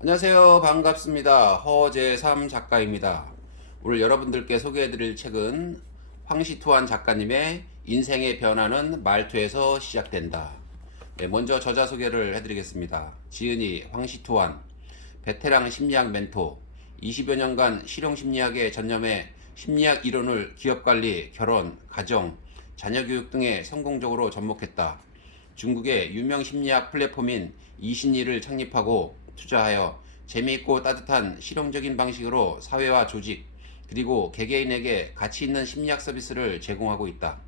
안녕하세요. 반갑습니다. 허재삼 작가입니다. 오늘 여러분들께 소개해드릴 책은 황시투한 작가님의 인생의 변화는 말투에서 시작된다. 네, 먼저 저자 소개를 해드리겠습니다. 지은이 황시투한, 베테랑 심리학 멘토, 20여 년간 실용심리학에 전념해 심리학 이론을 기업관리, 결혼, 가정, 자녀교육 등에 성공적으로 접목했다. 중국의 유명 심리학 플랫폼인 이신이를 창립하고 투자하여 재미있고 따뜻한 실용적인 방식으로 사회와 조직, 그리고 개개인에게 가치 있는 심리학 서비스를 제공하고 있다.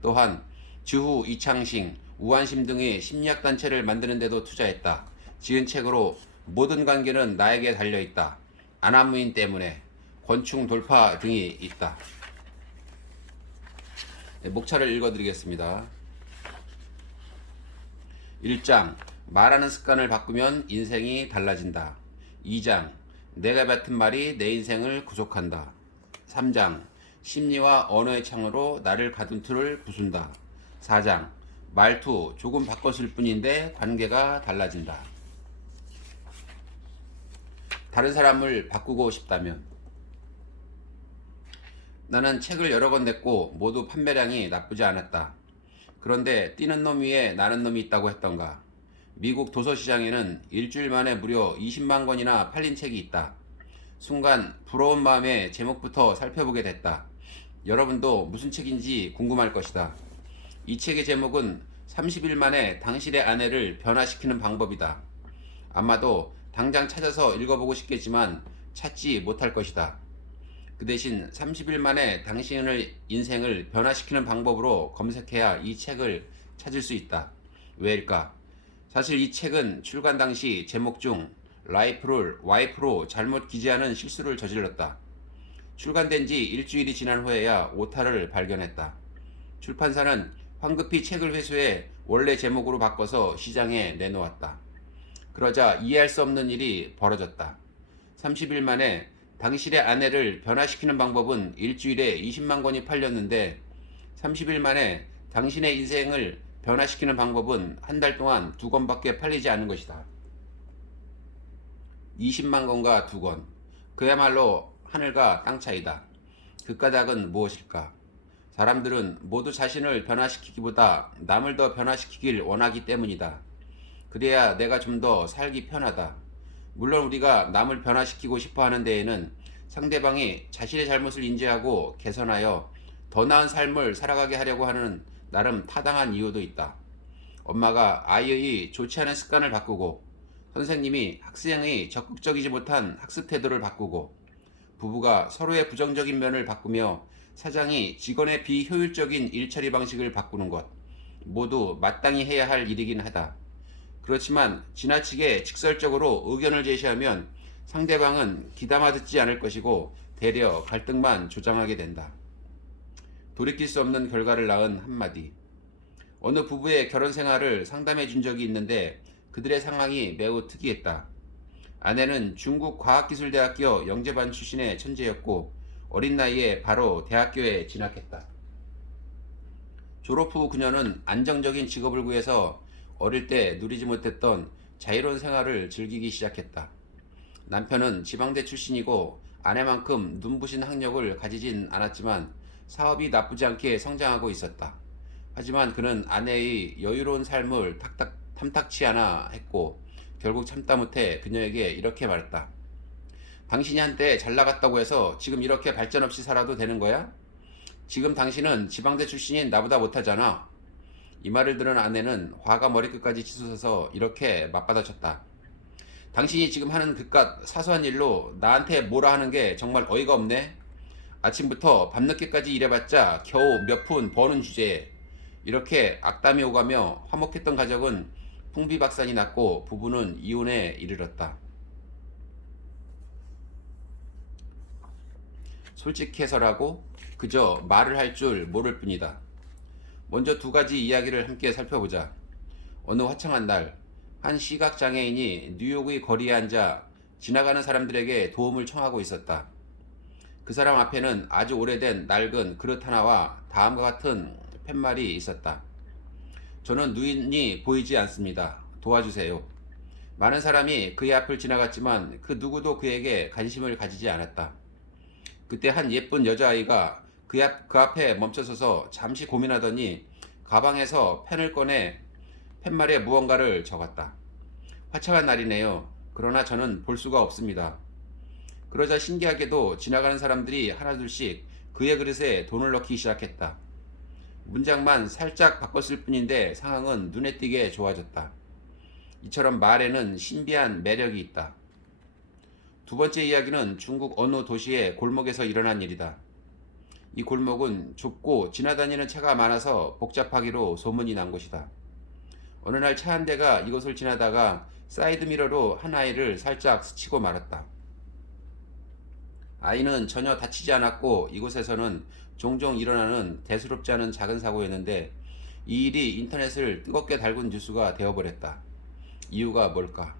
또한 주후, 이창싱, 우한심 등의 심리학 단체를 만드는 데도 투자했다. 지은 책으로 모든 관계는 나에게 달려있다. 안하무인 때문에, 권충 돌파 등이 있다. 네, 목차를 읽어드리겠습니다. 1장 말하는 습관을 바꾸면 인생이 달라진다. 2장 내가 뱉은 말이 내 인생을 구속한다. 3장 심리와 언어의 창으로 나를 가둔 틀을 부순다. 4장 말투 조금 바꿨을 뿐인데 관계가 달라진다. 다른 사람을 바꾸고 싶다면, 나는 책을 여러 권 냈고 모두 판매량이 나쁘지 않았다. 그런데 뛰는 놈 위에 나는 놈이 있다고 했던가. 미국 도서시장에는 일주일 만에 무려 20만 권이나 팔린 책이 있다. 순간 부러운 마음에 제목부터 살펴보게 됐다. 여러분도 무슨 책인지 궁금할 것이다. 이 책의 제목은 30일 만에 당신의 아내를 변화시키는 방법이다. 아마도 당장 찾아서 읽어보고 싶겠지만 찾지 못할 것이다. 그 대신 30일 만에 당신의 인생을 변화시키는 방법으로 검색해야 이 책을 찾을 수 있다. 왜일까? 사실 이 책은 출간 당시 제목 중 라이프를 와이프로 잘못 기재하는 실수를 저질렀다. 출간된 지 일주일이 지난 후에야 오타를 발견했다. 출판사는 황급히 책을 회수해 원래 제목으로 바꿔서 시장에 내놓았다. 그러자 이해할 수 없는 일이 벌어졌다. 30일 만에 당신의 아내를 변화시키는 방법은 일주일에 20만 권이 팔렸는데 30일 만에 당신의 인생을 변화시키는 방법은 한 달 동안 2권밖에 팔리지 않은 것이다. 20만 권과 2권. 그야말로 하늘과 땅 차이다. 그 까닭은 무엇일까? 사람들은 모두 자신을 변화시키기보다 남을 더 변화시키길 원하기 때문이다. 그래야 내가 좀 더 살기 편하다. 물론 우리가 남을 변화시키고 싶어 하는 데에는 상대방이 자신의 잘못을 인지하고 개선하여 더 나은 삶을 살아가게 하려고 하는 나름 타당한 이유도 있다. 엄마가 아이의 좋지 않은 습관을 바꾸고, 선생님이 학생의 적극적이지 못한 학습 태도를 바꾸고, 부부가 서로의 부정적인 면을 바꾸며 사장이 직원의 비효율적인 일처리 방식을 바꾸는 것, 모두 마땅히 해야 할 일이긴 하다. 그렇지만 지나치게 직설적으로 의견을 제시하면 상대방은 귀담아 듣지 않을 것이고 되려 갈등만 조장하게 된다. 돌이킬 수 없는 결과를 낳은 한마디. 어느 부부의 결혼 생활을 상담해 준 적이 있는데 그들의 상황이 매우 특이했다. 아내는 중국 과학기술대학교 영재반 출신의 천재였고 어린 나이에 바로 대학교에 진학했다. 졸업 후 그녀는 안정적인 직업을 구해서 어릴 때 누리지 못했던 자유로운 생활을 즐기기 시작했다. 남편은 지방대 출신이고 아내만큼 눈부신 학력을 가지진 않았지만 사업이 나쁘지 않게 성장하고 있었다. 하지만 그는 아내의 여유로운 삶을 탐탁치 않아 했고 결국 참다 못해 그녀에게 이렇게 말했다. 당신이 한때 잘 나갔다고 해서 지금 이렇게 발전 없이 살아도 되는 거야? 지금 당신은 지방대 출신인 나보다 못하잖아. 이 말을 들은 아내는 화가 머리끝까지 치솟아서 이렇게 맞받아쳤다. 당신이 지금 하는 그깟 사소한 일로 나한테 뭐라 하는 게 정말 어이가 없네. 아침부터 밤늦게까지 일해봤자 겨우 몇 푼 버는 주제에 이렇게 악담이 오가며 화목했던 가족은 풍비박산이 났고 부부는 이혼에 이르렀다. 솔직해서라고 그저 말을 할 줄 모를 뿐이다. 먼저 두 가지 이야기를 함께 살펴보자. 어느 화창한 날, 한 시각장애인이 뉴욕의 거리에 앉아 지나가는 사람들에게 도움을 청하고 있었다. 그 사람 앞에는 아주 오래된 낡은 그릇 하나와 다음과 같은 팻말이 있었다. 저는 눈이 보이지 않습니다. 도와주세요. 많은 사람이 그의 앞을 지나갔지만 그 누구도 그에게 관심을 가지지 않았다. 그때 한 예쁜 여자아이가 그 앞에 멈춰서서 잠시 고민하더니 가방에서 펜을 꺼내 팻말에 무언가를 적었다. 화창한 날이네요. 그러나 저는 볼 수가 없습니다. 그러자 신기하게도 지나가는 사람들이 하나둘씩 그의 그릇에 돈을 넣기 시작했다. 문장만 살짝 바꿨을 뿐인데 상황은 눈에 띄게 좋아졌다. 이처럼 말에는 신비한 매력이 있다. 두 번째 이야기는 중국 어느 도시의 골목에서 일어난 일이다. 이 골목은 좁고 지나다니는 차가 많아서 복잡하기로 소문이 난 곳이다. 어느 날 차 한 대가 이곳을 지나다가 사이드미러로 한 아이를 살짝 스치고 말았다. 아이는 전혀 다치지 않았고 이곳에서는 종종 일어나는 대수롭지 않은 작은 사고였는데 이 일이 인터넷을 뜨겁게 달군 뉴스가 되어버렸다. 이유가 뭘까?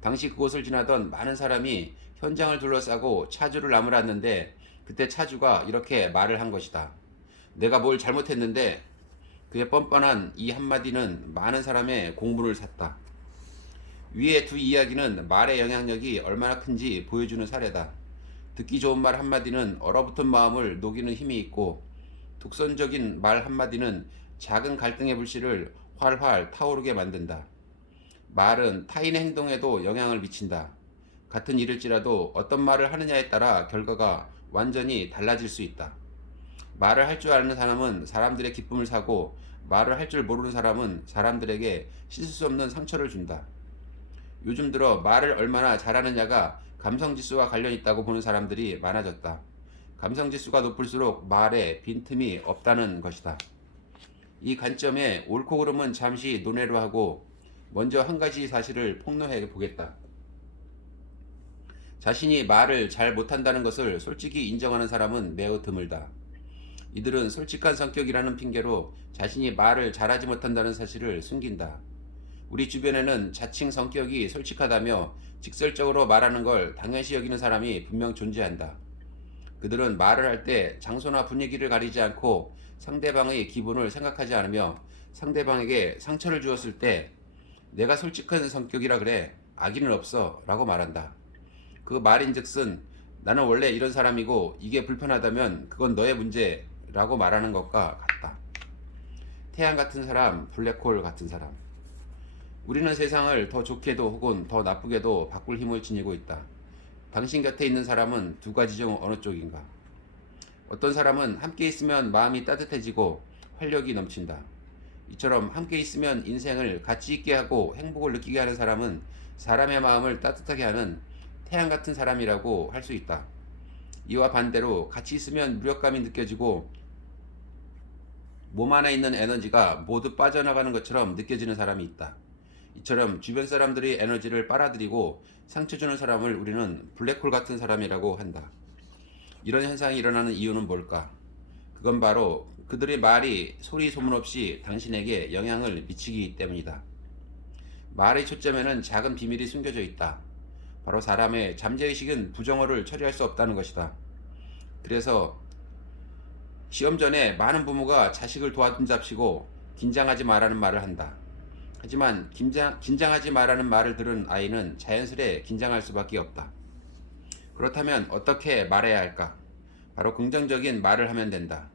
당시 그곳을 지나던 많은 사람이 현장을 둘러싸고 차주를 나무랐는데 그때 차주가 이렇게 말을 한 것이다. 내가 뭘 잘못했는데. 그의 뻔뻔한 이 한마디는 많은 사람의 공분을 샀다. 위의 두 이야기는 말의 영향력이 얼마나 큰지 보여주는 사례다. 듣기 좋은 말 한마디는 얼어붙은 마음을 녹이는 힘이 있고 독선적인 말 한마디는 작은 갈등의 불씨를 활활 타오르게 만든다. 말은 타인의 행동에도 영향을 미친다. 같은 일일지라도 어떤 말을 하느냐에 따라 결과가 완전히 달라질 수 있다. 말을 할 줄 아는 사람은 사람들의 기쁨을 사고 말을 할 줄 모르는 사람은 사람들에게 씻을 수 없는 상처를 준다. 요즘 들어 말을 얼마나 잘하느냐가 감성지수와 관련 있다고 보는 사람들이 많아졌다. 감성지수가 높을수록 말에 빈틈이 없다는 것이다. 이 관점에 옳고 그름은 잠시 논외로 하고 먼저 한 가지 사실을 폭로해 보겠다. 자신이 말을 잘 못한다는 것을 솔직히 인정하는 사람은 매우 드물다. 이들은 솔직한 성격이라는 핑계로 자신이 말을 잘하지 못한다는 사실을 숨긴다. 우리 주변에는 자칭 성격이 솔직하다며 직설적으로 말하는 걸 당연시 여기는 사람이 분명 존재한다. 그들은 말을 할 때 장소나 분위기를 가리지 않고 상대방의 기분을 생각하지 않으며 상대방에게 상처를 주었을 때 내가 솔직한 성격이라 그래, 악의는 없어 라고 말한다. 그 말인즉슨 나는 원래 이런 사람이고 이게 불편하다면 그건 너의 문제 라고 말하는 것과 같다. 태양 같은 사람, 블랙홀 같은 사람. 우리는 세상을 더 좋게도 혹은 더 나쁘게도 바꿀 힘을 지니고 있다. 당신 곁에 있는 사람은 두 가지 중 어느 쪽인가? 어떤 사람은 함께 있으면 마음이 따뜻해지고 활력이 넘친다. 이처럼 함께 있으면 인생을 가치 있게 하고 행복을 느끼게 하는 사람은 사람의 마음을 따뜻하게 하는 태양 같은 사람이라고 할 수 있다. 이와 반대로 같이 있으면 무력감이 느껴지고 몸 안에 있는 에너지가 모두 빠져나가는 것처럼 느껴지는 사람이 있다. 이처럼 주변 사람들의 에너지를 빨아들이고 상처 주는 사람을 우리는 블랙홀 같은 사람이라고 한다. 이런 현상이 일어나는 이유는 뭘까? 그건 바로 그들의 말이 소리 소문 없이 당신에게 영향을 미치기 때문이다. 말의 초점에는 작은 비밀이 숨겨져 있다. 바로 사람의 잠재의식은 부정어를 처리할 수 없다는 것이다. 그래서 시험 전에 많은 부모가 자식을 도와준답시고 긴장하지 말라는 말을 한다. 하지만 긴장하지 말라는 말을 들은 아이는 자연스레 긴장할 수밖에 없다. 그렇다면 어떻게 말해야 할까? 바로 긍정적인 말을 하면 된다.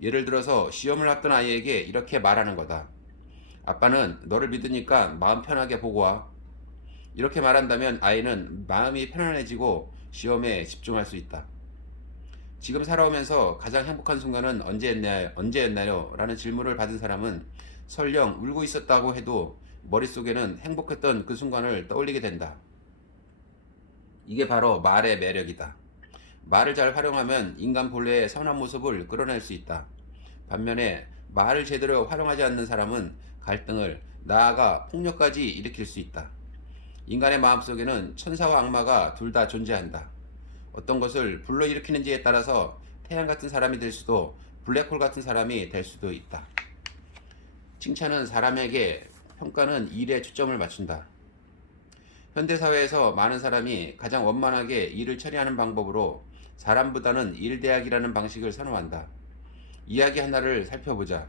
예를 들어서 시험을 앞둔 아이에게 이렇게 말하는 거다. 아빠는 너를 믿으니까 마음 편하게 보고 와. 이렇게 말한다면 아이는 마음이 편안해지고 시험에 집중할 수 있다. 지금 살아오면서 가장 행복한 순간은 언제였나요? 라는 질문을 받은 사람은 설령 울고 있었다고 해도 머릿속에는 행복했던 그 순간을 떠올리게 된다. 이게 바로 말의 매력이다. 말을 잘 활용하면 인간 본래의 선한 모습을 끌어낼 수 있다. 반면에 말을 제대로 활용하지 않는 사람은 갈등을, 나아가 폭력까지 일으킬 수 있다. 인간의 마음속에는 천사와 악마가 둘 다 존재한다. 어떤 것을 불러일으키는지에 따라서 태양 같은 사람이 될 수도 블랙홀 같은 사람이 될 수도 있다. 칭찬은 사람에게, 평가는 일에 초점을 맞춘다. 현대사회에서 많은 사람이 가장 원만하게 일을 처리하는 방법으로 사람보다는 일대학이라는 방식을 선호한다. 이야기 하나를 살펴보자.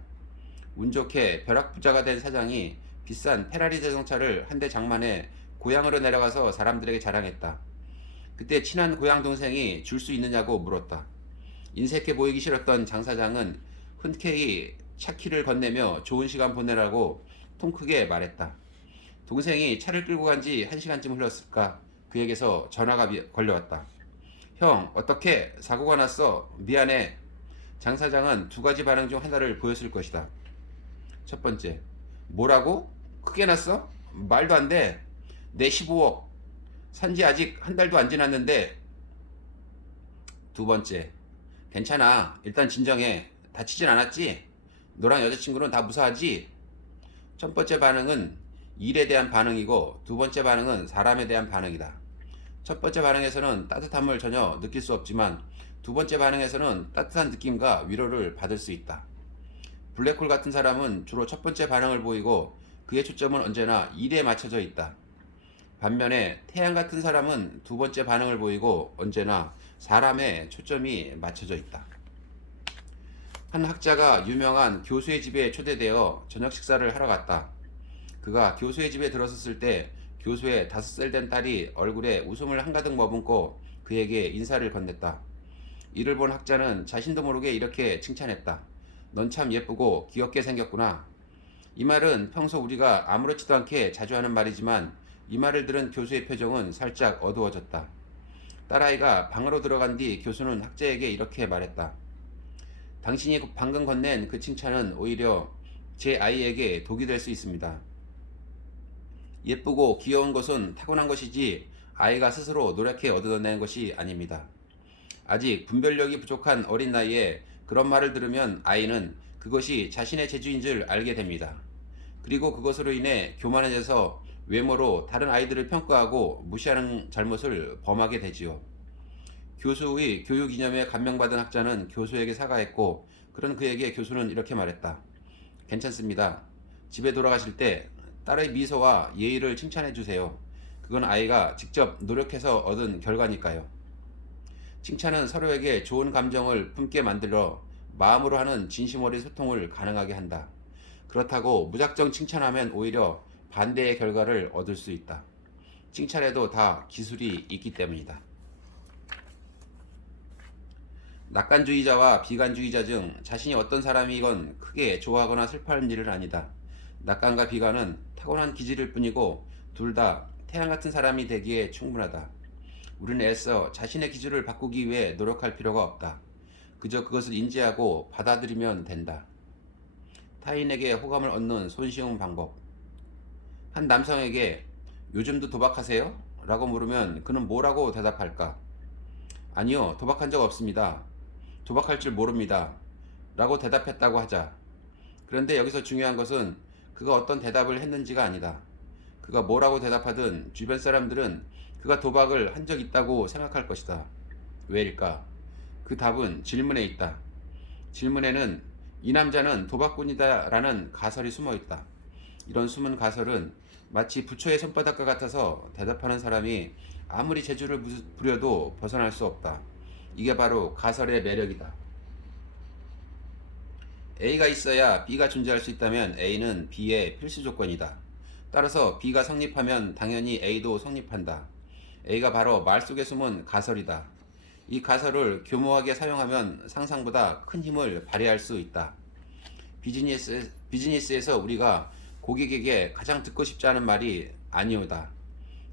운 좋게 벼락부자가 된 사장이 비싼 페라리 자동차를 한 대 장만해 고향으로 내려가서 사람들에게 자랑했다. 그때 친한 고향 동생이 줄 수 있느냐고 물었다. 인색해 보이기 싫었던 장 사장은 흔쾌히 차키를 건네며 좋은 시간 보내라고 통 크게 말했다. 동생이 차를 끌고 간 지 1시간쯤 흘렀을까 그에게서 전화가 걸려왔다. 형, 어떻게 사고가 났어? 미안해. 장 사장은 두 가지 반응 중 하나를 보였을 것이다. 첫 번째, 뭐라고? 크게 났어? 말도 안 돼. 내 15억. 산지 아직 한 달도 안 지났는데. 두 번째, 괜찮아. 일단 진정해. 다치진 않았지? 너랑 여자친구는 다 무사하지? 첫 번째 반응은 일에 대한 반응이고 두 번째 반응은 사람에 대한 반응이다. 첫 번째 반응에서는 따뜻함을 전혀 느낄 수 없지만 두 번째 반응에서는 따뜻한 느낌과 위로를 받을 수 있다. 블랙홀 같은 사람은 주로 첫 번째 반응을 보이고 그의 초점은 언제나 일에 맞춰져 있다. 반면에 태양 같은 사람은 두 번째 반응을 보이고 언제나 사람에 초점이 맞춰져 있다. 한 학자가 유명한 교수의 집에 초대되어 저녁 식사를 하러 갔다. 그가 교수의 집에 들어섰을 때 교수의 5살 된 딸이 얼굴에 웃음을 한가득 머금고 그에게 인사를 건넸다. 이를 본 학자는 자신도 모르게 이렇게 칭찬했다. 넌 참 예쁘고 귀엽게 생겼구나. 이 말은 평소 우리가 아무렇지도 않게 자주 하는 말이지만 이 말을 들은 교수의 표정은 살짝 어두워졌다. 딸아이가 방으로 들어간 뒤 교수는 학자에게 이렇게 말했다. 당신이 방금 건넨 그 칭찬은 오히려 제 아이에게 독이 될 수 있습니다. 예쁘고 귀여운 것은 타고난 것이지 아이가 스스로 노력해 얻어낸 것이 아닙니다. 아직 분별력이 부족한 어린 나이에 그런 말을 들으면 아이는 그것이 자신의 재주인 줄 알게 됩니다. 그리고 그것으로 인해 교만해져서 외모로 다른 아이들을 평가하고 무시하는 잘못을 범하게 되지요. 교수의 교육 이념에 감명받은 학자는 교수에게 사과했고 그런 그에게 교수는 이렇게 말했다. 괜찮습니다. 집에 돌아가실 때 딸의 미소와 예의를 칭찬해 주세요. 그건 아이가 직접 노력해서 얻은 결과니까요. 칭찬은 서로에게 좋은 감정을 품게 만들어 마음으로 하는 진심 어린 소통을 가능하게 한다. 그렇다고 무작정 칭찬하면 오히려 반대의 결과를 얻을 수 있다. 칭찬에도 다 기술이 있기 때문이다. 낙관주의자와 비관주의자 중 자신이 어떤 사람이건 크게 좋아하거나 슬퍼하는 일은 아니다. 낙관과 비관은 타고난 기질일 뿐이고 둘 다 태양 같은 사람이 되기에 충분하다. 우리는 애써 자신의 기질을 바꾸기 위해 노력할 필요가 없다. 그저 그것을 인지하고 받아들이면 된다. 타인에게 호감을 얻는 손쉬운 방법. 한 남성에게 요즘도 도박하세요? 라고 물으면 그는 뭐라고 대답할까? 아니요, 도박한 적 없습니다. 도박할 줄 모릅니다. 라고 대답했다고 하자. 그런데 여기서 중요한 것은 그가 어떤 대답을 했는지가 아니다. 그가 뭐라고 대답하든 주변 사람들은 그가 도박을 한 적 있다고 생각할 것이다. 왜일까? 그 답은 질문에 있다. 질문에는 이 남자는 도박꾼이다 라는 가설이 숨어 있다. 이런 숨은 가설은 마치 부처의 손바닥과 같아서 대답하는 사람이 아무리 재주를 부려도 벗어날 수 없다. 이게 바로 가설의 매력이다. A가 있어야 B가 존재할 수 있다면 A는 B의 필수 조건이다. 따라서 B가 성립하면 당연히 A도 성립한다. A가 바로 말 속에 숨은 가설이다. 이 가설을 교모하게 사용하면 상상보다 큰 힘을 발휘할 수 있다. 비즈니스에서 우리가 고객에게 가장 듣고 싶지 않은 말이 아니오다.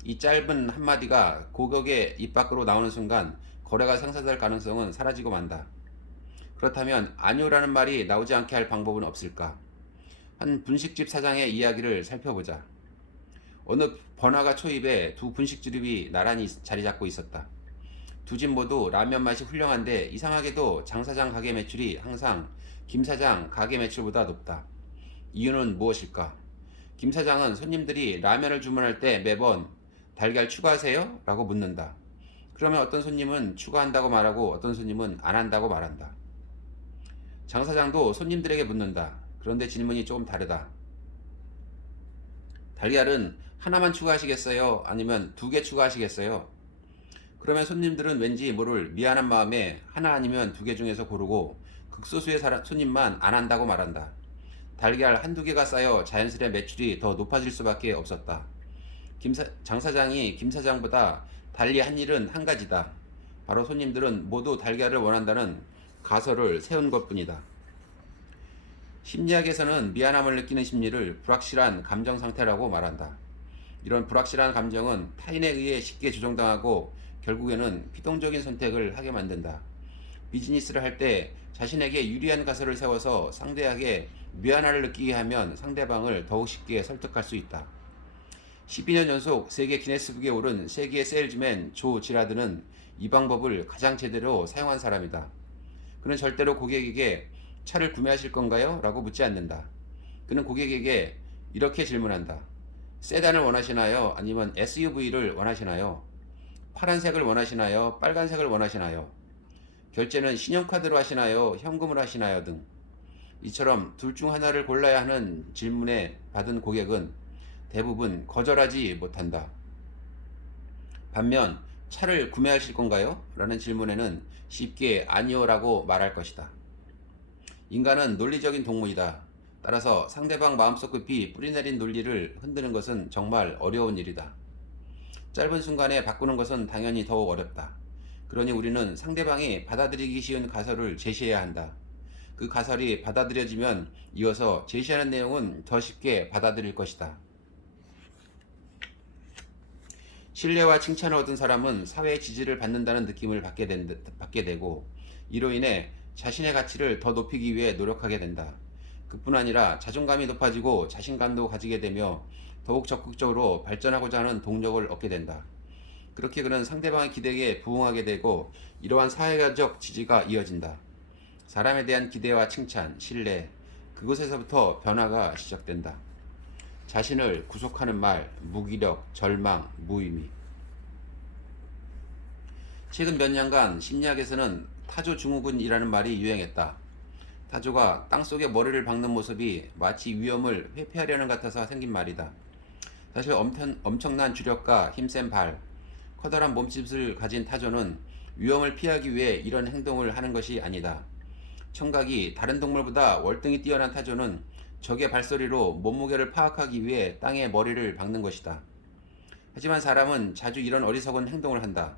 이 짧은 한마디가 고객의 입 밖으로 나오는 순간 거래가 성사될 가능성은 사라지고 만다. 그렇다면 아니오라는 말이 나오지 않게 할 방법은 없을까? 한 분식집 사장의 이야기를 살펴보자. 어느 번화가 초입에 두 분식집이 나란히 자리 잡고 있었다. 두 집 모두 라면 맛이 훌륭한데 이상하게도 장 사장 가게 매출이 항상 김 사장 가게 매출보다 높다. 이유는 무엇일까? 김 사장은 손님들이 라면을 주문할 때 매번 달걀 추가하세요? 라고 묻는다. 그러면 어떤 손님은 추가한다고 말하고 어떤 손님은 안 한다고 말한다. 장 사장도 손님들에게 묻는다. 그런데 질문이 조금 다르다. 달걀은 하나만 추가하시겠어요? 아니면 2개 추가하시겠어요? 그러면 손님들은 왠지 모를 미안한 마음에 하나 아니면 2개 중에서 고르고 극소수의 손님만 안 한다고 말한다. 달걀 한두 개가 쌓여 자연스레 매출이 더 높아질 수밖에 없었다. 장 사장이 김 사장보다 달리 한 일은 한 가지다. 바로 손님들은 모두 달걀을 원한다는 가설을 세운 것뿐이다. 심리학에서는 미안함을 느끼는 심리를 불확실한 감정 상태라고 말한다. 이런 불확실한 감정은 타인에 의해 쉽게 조정당하고 결국에는 피동적인 선택을 하게 만든다. 비즈니스를 할 때 자신에게 유리한 가설을 세워서 상대에게 미안함을 느끼게 하면 상대방을 더욱 쉽게 설득할 수 있다. 12년 연속 세계 기네스북에 오른 세계 세일즈맨 조 지라드는 이 방법을 가장 제대로 사용한 사람이다. 그는 절대로 고객에게 차를 구매하실 건가요? 라고 묻지 않는다. 그는 고객에게 이렇게 질문한다. 세단을 원하시나요? 아니면 SUV를 원하시나요? 파란색을 원하시나요? 빨간색을 원하시나요? 결제는 신용카드로 하시나요? 현금으로 하시나요? 등. 이처럼 둘 중 하나를 골라야 하는 질문에 받은 고객은 대부분 거절하지 못한다. 반면 차를 구매하실 건가요? 라는 질문에는 쉽게 아니요 라고 말할 것이다. 인간은 논리적인 동물이다. 따라서 상대방 마음속 깊이 뿌리내린 논리를 흔드는 것은 정말 어려운 일이다. 짧은 순간에 바꾸는 것은 당연히 더욱 어렵다. 그러니 우리는 상대방이 받아들이기 쉬운 가설을 제시해야 한다. 그 가설이 받아들여지면 이어서 제시하는 내용은 더 쉽게 받아들일 것이다. 신뢰와 칭찬을 얻은 사람은 사회의 지지를 받는다는 느낌을 받게 되고 이로 인해 자신의 가치를 더 높이기 위해 노력하게 된다. 그뿐 아니라 자존감이 높아지고 자신감도 가지게 되며 더욱 적극적으로 발전하고자 하는 동력을 얻게 된다. 그렇게 그는 상대방의 기대에 부응하게 되고 이러한 사회적 지지가 이어진다. 사람에 대한 기대와 칭찬, 신뢰, 그것에서부터 변화가 시작된다. 자신을 구속하는 말, 무기력, 절망, 무의미. 최근 몇 년간 심리학에서는 타조 증후군이라는 말이 유행했다. 타조가 땅속에 머리를 박는 모습이 마치 위험을 회피하려는 같아서 생긴 말이다. 사실 엄청난 주력과 힘센 발, 커다란 몸집을 가진 타조는 위험을 피하기 위해 이런 행동을 하는 것이 아니다. 청각이 다른 동물보다 월등히 뛰어난 타조는 적의 발소리로 몸무게를 파악하기 위해 땅에 머리를 박는 것이다. 하지만 사람은 자주 이런 어리석은 행동을 한다.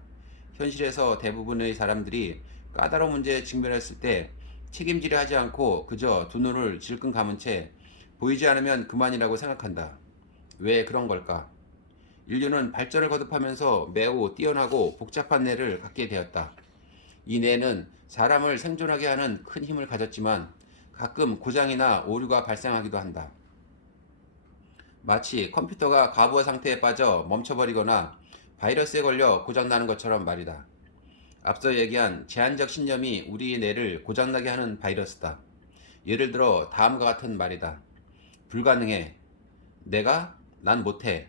현실에서 대부분의 사람들이 까다로운 문제에 직면했을 때 책임지려 하지 않고 그저 두 눈을 질끈 감은 채 보이지 않으면 그만이라고 생각한다. 왜 그런 걸까? 인류는 발전을 거듭하면서 매우 뛰어나고 복잡한 뇌를 갖게 되었다. 이 뇌는 사람을 생존하게 하는 큰 힘을 가졌지만 가끔 고장이나 오류가 발생하기도 한다. 마치 컴퓨터가 과부하 상태에 빠져 멈춰버리거나 바이러스에 걸려 고장나는 것처럼 말이다. 앞서 얘기한 제한적 신념이 우리의 뇌를 고장나게 하는 바이러스다. 예를 들어 다음과 같은 말이다. 불가능해. 내가? 난 못해.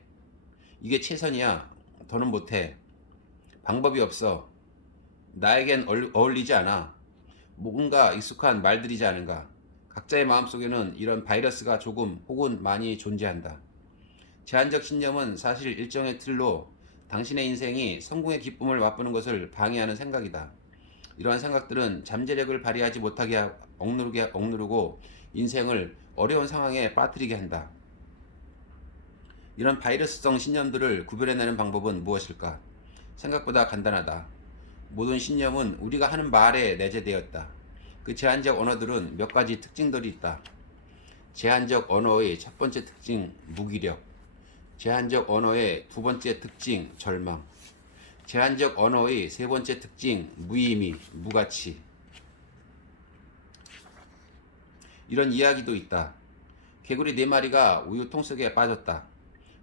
이게 최선이야. 더는 못해. 방법이 없어. 나에겐 어울리지 않아. 뭔가 익숙한 말들이지 않은가. 각자의 마음속에는 이런 바이러스가 조금 혹은 많이 존재한다. 제한적 신념은 사실 일정의 틀로 당신의 인생이 성공의 기쁨을 맛보는 것을 방해하는 생각이다. 이러한 생각들은 잠재력을 발휘하지 못하게 억누르고 인생을 어려운 상황에 빠뜨리게 한다. 이런 바이러스성 신념들을 구별해내는 방법은 무엇일까? 생각보다 간단하다. 모든 신념은 우리가 하는 말에 내재되었다. 그 제한적 언어들은 몇 가지 특징들이 있다. 제한적 언어의 첫 번째 특징, 무기력. 제한적 언어의 두 번째 특징, 절망. 제한적 언어의 세 번째 특징, 무의미, 무가치. 이런 이야기도 있다. 개구리 4마리가 우유통 속에 빠졌다.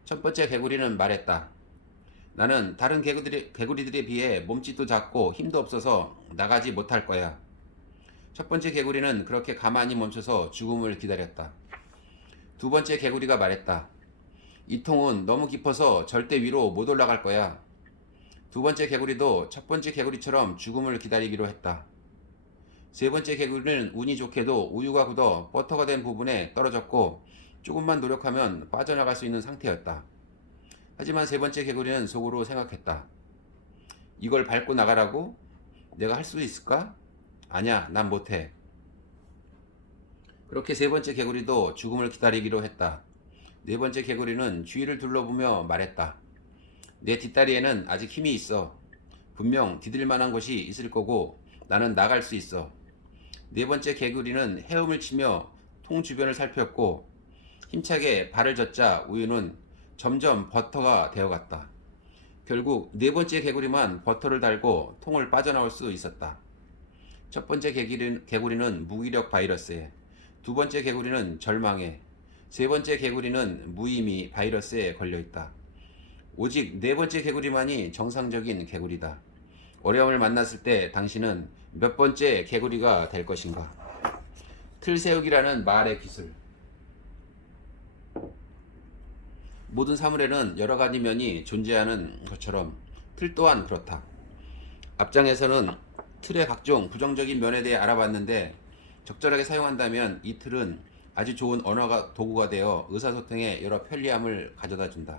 첫 번째 개구리는 말했다. 나는 다른 개구리들에 비해 몸집도 작고 힘도 없어서 나가지 못할 거야. 첫 번째 개구리는 그렇게 가만히 멈춰서 죽음을 기다렸다. 두 번째 개구리가 말했다. 이 통은 너무 깊어서 절대 위로 못 올라갈 거야. 두 번째 개구리도 첫 번째 개구리처럼 죽음을 기다리기로 했다. 세 번째 개구리는 운이 좋게도 우유가 굳어 버터가 된 부분에 떨어졌고 조금만 노력하면 빠져나갈 수 있는 상태였다. 하지만 세 번째 개구리는 속으로 생각했다. 이걸 밟고 나가라고? 내가 할 수 있을까? 아니야, 난 못해. 그렇게 세 번째 개구리도 죽음을 기다리기로 했다. 네 번째 개구리는 주위를 둘러보며 말했다. 내 뒷다리에는 아직 힘이 있어. 분명 디딜 만한 곳이 있을 거고 나는 나갈 수 있어. 네 번째 개구리는 헤엄을 치며 통 주변을 살폈고 힘차게 발을 젓자 우유는 점점 버터가 되어갔다. 결국 네 번째 개구리만 버터를 달고 통을 빠져나올 수 있었다. 첫 번째 개구리는 무기력 바이러스에, 두 번째 개구리는 절망에, 세 번째 개구리는 무의미 바이러스에 걸려있다. 오직 네 번째 개구리만이 정상적인 개구리다. 어려움을 만났을 때 당신은 몇 번째 개구리가 될 것인가? 틀 세우기라는 말의 기술. 모든 사물에는 여러 가지 면이 존재하는 것처럼 틀 또한 그렇다. 앞장에서는 틀의 각종 부정적인 면에 대해 알아봤는데 적절하게 사용한다면 이 틀은 아주 좋은 언어가 도구가 되어 의사소통에 여러 편리함을 가져다 준다.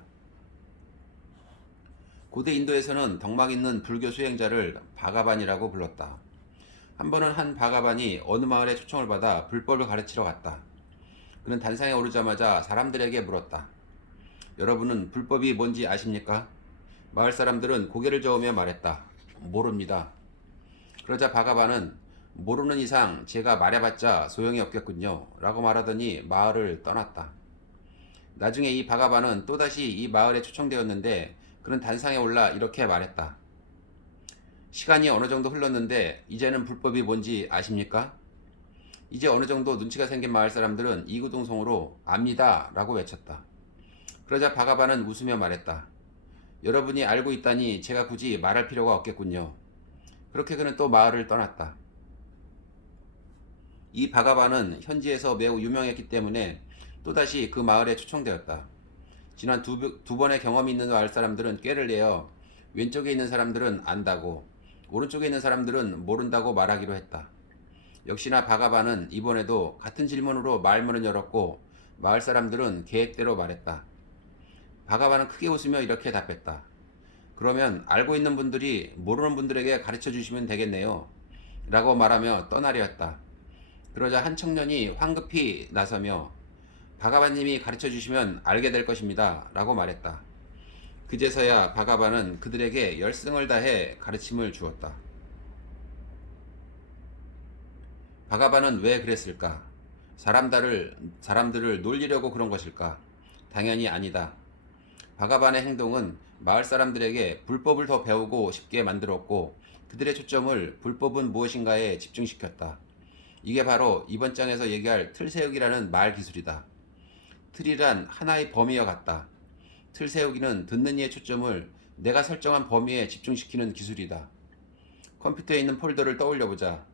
고대 인도에서는 덕망 있는 불교 수행자를 바가반이라고 불렀다. 한 번은 한 바가반이 어느 마을에 초청을 받아 불법을 가르치러 갔다. 그는 단상에 오르자마자 사람들에게 물었다. 여러분은 불법이 뭔지 아십니까? 마을 사람들은 고개를 저으며 말했다. 모릅니다. 그러자 바가반은 모르는 이상 제가 말해봤자 소용이 없겠군요 라고 말하더니 마을을 떠났다. 나중에 이 바가반은 또다시 이 마을에 초청되었는데 그는 단상에 올라 이렇게 말했다. 시간이 어느 정도 흘렀는데 이제는 불법이 뭔지 아십니까? 이제 어느 정도 눈치가 생긴 마을 사람들은 이구동성으로 압니다 라고 외쳤다. 그러자 바가반은 웃으며 말했다. 여러분이 알고 있다니 제가 굳이 말할 필요가 없겠군요. 그렇게 그는 또 마을을 떠났다. 이 바가반은 현지에서 매우 유명했기 때문에 또다시 그 마을에 초청되었다. 지난 두 번의 경험이 있는 마을 사람들은 꾀를 내어 왼쪽에 있는 사람들은 안다고, 오른쪽에 있는 사람들은 모른다고 말하기로 했다. 역시나 바가반은 이번에도 같은 질문으로 말문을 열었고 마을 사람들은 계획대로 말했다. 바가반은 크게 웃으며 이렇게 답했다. 그러면 알고 있는 분들이 모르는 분들에게 가르쳐 주시면 되겠네요. 라고 말하며 떠나려 했다. 그러자 한 청년이 황급히 나서며 바가바님이 가르쳐 주시면 알게 될 것입니다. 라고 말했다. 그제서야 바가바는 그들에게 열승을 다해 가르침을 주었다. 바가바는 왜 그랬을까? 사람들을 놀리려고 그런 것일까? 당연히 아니다. 바가반의 행동은 마을 사람들에게 불법을 더 배우고 싶게 만들었고 그들의 초점을 불법은 무엇인가에 집중시켰다. 이게 바로 이번 장에서 얘기할 틀 세우기라는 말 기술이다. 틀이란 하나의 범위와 같다. 틀 세우기는 듣는 이의 초점을 내가 설정한 범위에 집중시키는 기술이다. 컴퓨터에 있는 폴더를 떠올려보자.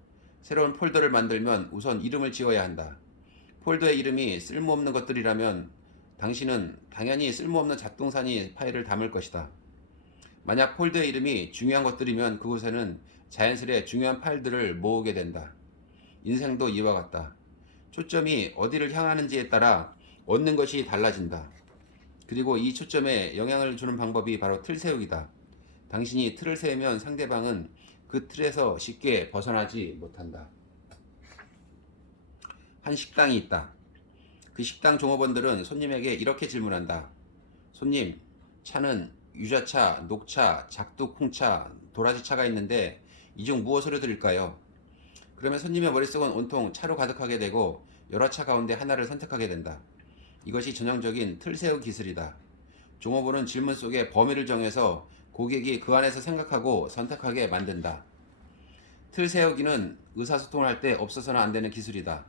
새로운 폴더를 만들면 우선 이름을 지어야 한다. 폴더의 이름이 쓸모없는 것들이라면 당신은 당연히 쓸모없는 잡동사니 파일을 담을 것이다. 만약 폴더의 이름이 중요한 것들이면 그곳에는 자연스레 중요한 파일들을 모으게 된다. 인생도 이와 같다. 초점이 어디를 향하는지에 따라 얻는 것이 달라진다. 그리고 이 초점에 영향을 주는 방법이 바로 틀 세우기다. 당신이 틀을 세우면 상대방은 그 틀에서 쉽게 벗어나지 못한다. 한 식당이 있다. 그 식당 종업원들은 손님에게 이렇게 질문한다. 손님, 차는 유자차, 녹차, 작두, 콩차, 도라지차가 있는데 이 중 무엇으로 드릴까요? 그러면 손님의 머릿속은 온통 차로 가득하게 되고 여러 차 가운데 하나를 선택하게 된다. 이것이 전형적인 틀 세우 기술이다. 종업원은 질문 속에 범위를 정해서 고객이 그 안에서 생각하고 선택하게 만든다. 틀 세우기는 의사소통을 할 때 없어서는 안 되는 기술이다.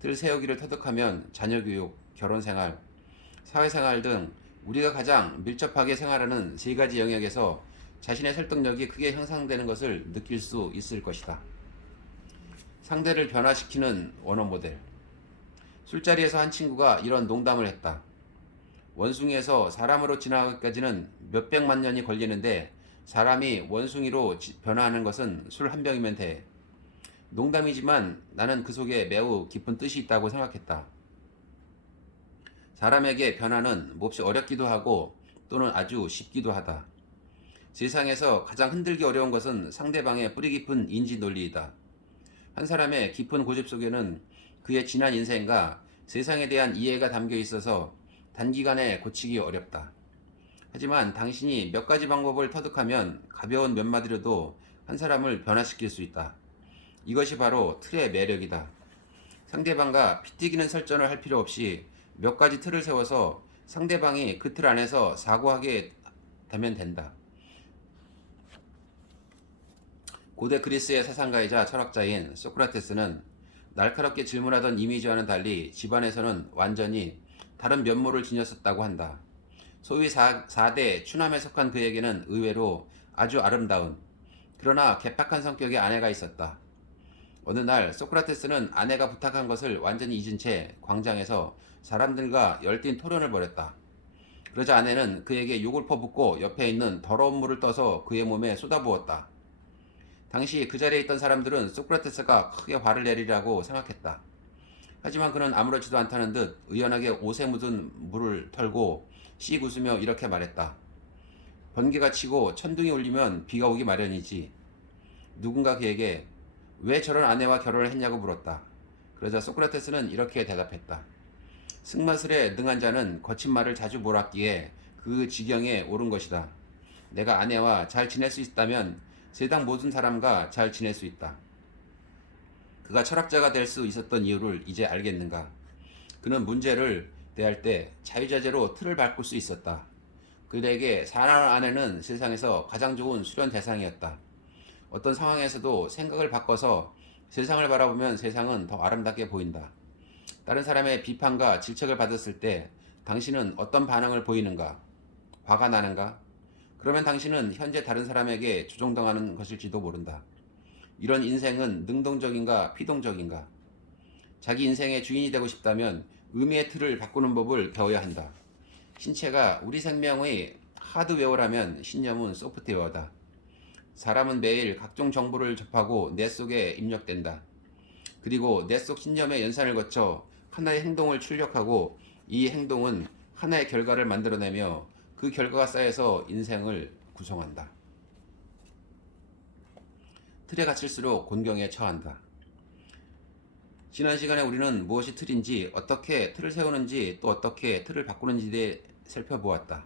틀 세우기를 터득하면 자녀교육, 결혼생활, 사회생활 등 우리가 가장 밀접하게 생활하는 세 가지 영역에서 자신의 설득력이 크게 향상되는 것을 느낄 수 있을 것이다. 상대를 변화시키는 원어 모델. 술자리에서 한 친구가 이런 농담을 했다. 원숭이에서 사람으로 진화하기까지는 몇백만 년이 걸리는데 사람이 원숭이로 변화하는 것은 술 한 병이면 돼. 농담이지만 나는 그 속에 매우 깊은 뜻이 있다고 생각했다. 사람에게 변화는 몹시 어렵기도 하고 또는 아주 쉽기도 하다. 세상에서 가장 흔들기 어려운 것은 상대방의 뿌리 깊은 인지 논리이다. 한 사람의 깊은 고집 속에는 그의 지난 인생과 세상에 대한 이해가 담겨 있어서 단기간에 고치기 어렵다. 하지만 당신이 몇 가지 방법을 터득하면 가벼운 몇 마디로도 한 사람을 변화시킬 수 있다. 이것이 바로 틀의 매력이다. 상대방과 피 튀기는 설전을 할 필요 없이 몇 가지 틀을 세워서 상대방이 그 틀 안에서 사고하게 되면 된다. 고대 그리스의 사상가이자 철학자인 소크라테스는 날카롭게 질문하던 이미지와는 달리 집안에서는 완전히 다른 면모를 지녔었다고 한다. 소위 4대 추남에 속한 그에게는 의외로 아주 아름다운 그러나 개팍한 성격의 아내가 있었다. 어느 날 소크라테스는 아내가 부탁한 것을 완전히 잊은 채 광장에서 사람들과 열띤 토론을 벌였다. 그러자 아내는 그에게 욕을 퍼붓고 옆에 있는 더러운 물을 떠서 그의 몸에 쏟아부었다. 당시 그 자리에 있던 사람들은 소크라테스가 크게 화를 내리라고 생각했다. 하지만 그는 아무렇지도 않다는 듯 의연하게 옷에 묻은 물을 털고 씩 웃으며 이렇게 말했다. 번개가 치고 천둥이 울리면 비가 오기 마련이지. 누군가 그에게 왜 저런 아내와 결혼을 했냐고 물었다. 그러자 소크라테스는 이렇게 대답했다. 승마술에 능한 자는 거친 말을 자주 몰았기에 그 지경에 오른 것이다. 내가 아내와 잘 지낼 수 있다면 세상 모든 사람과 잘 지낼 수 있다. 그가 철학자가 될 수 있었던 이유를 이제 알겠는가? 그는 문제를 대할 때 자유자재로 틀을 바꿀 수 있었다. 그에게 사람 아내는 세상에서 가장 좋은 수련 대상이었다. 어떤 상황에서도 생각을 바꿔서 세상을 바라보면 세상은 더 아름답게 보인다. 다른 사람의 비판과 질책을 받았을 때 당신은 어떤 반응을 보이는가? 화가 나는가? 그러면 당신은 현재 다른 사람에게 조종당하는 것일지도 모른다. 이런 인생은 능동적인가 피동적인가? 자기 인생의 주인이 되고 싶다면 의미의 틀을 바꾸는 법을 배워야 한다. 신체가 우리 생명의 하드웨어라면 신념은 소프트웨어다. 사람은 매일 각종 정보를 접하고 뇌 속에 입력된다. 그리고 뇌 속 신념의 연산을 거쳐 하나의 행동을 출력하고 이 행동은 하나의 결과를 만들어내며 그 결과가 쌓여서 인생을 구성한다. 틀에 갇힐수록 곤경에 처한다. 지난 시간에 우리는 무엇이 틀인지, 어떻게 틀을 세우는지, 또 어떻게 틀을 바꾸는지에 대해 살펴보았다.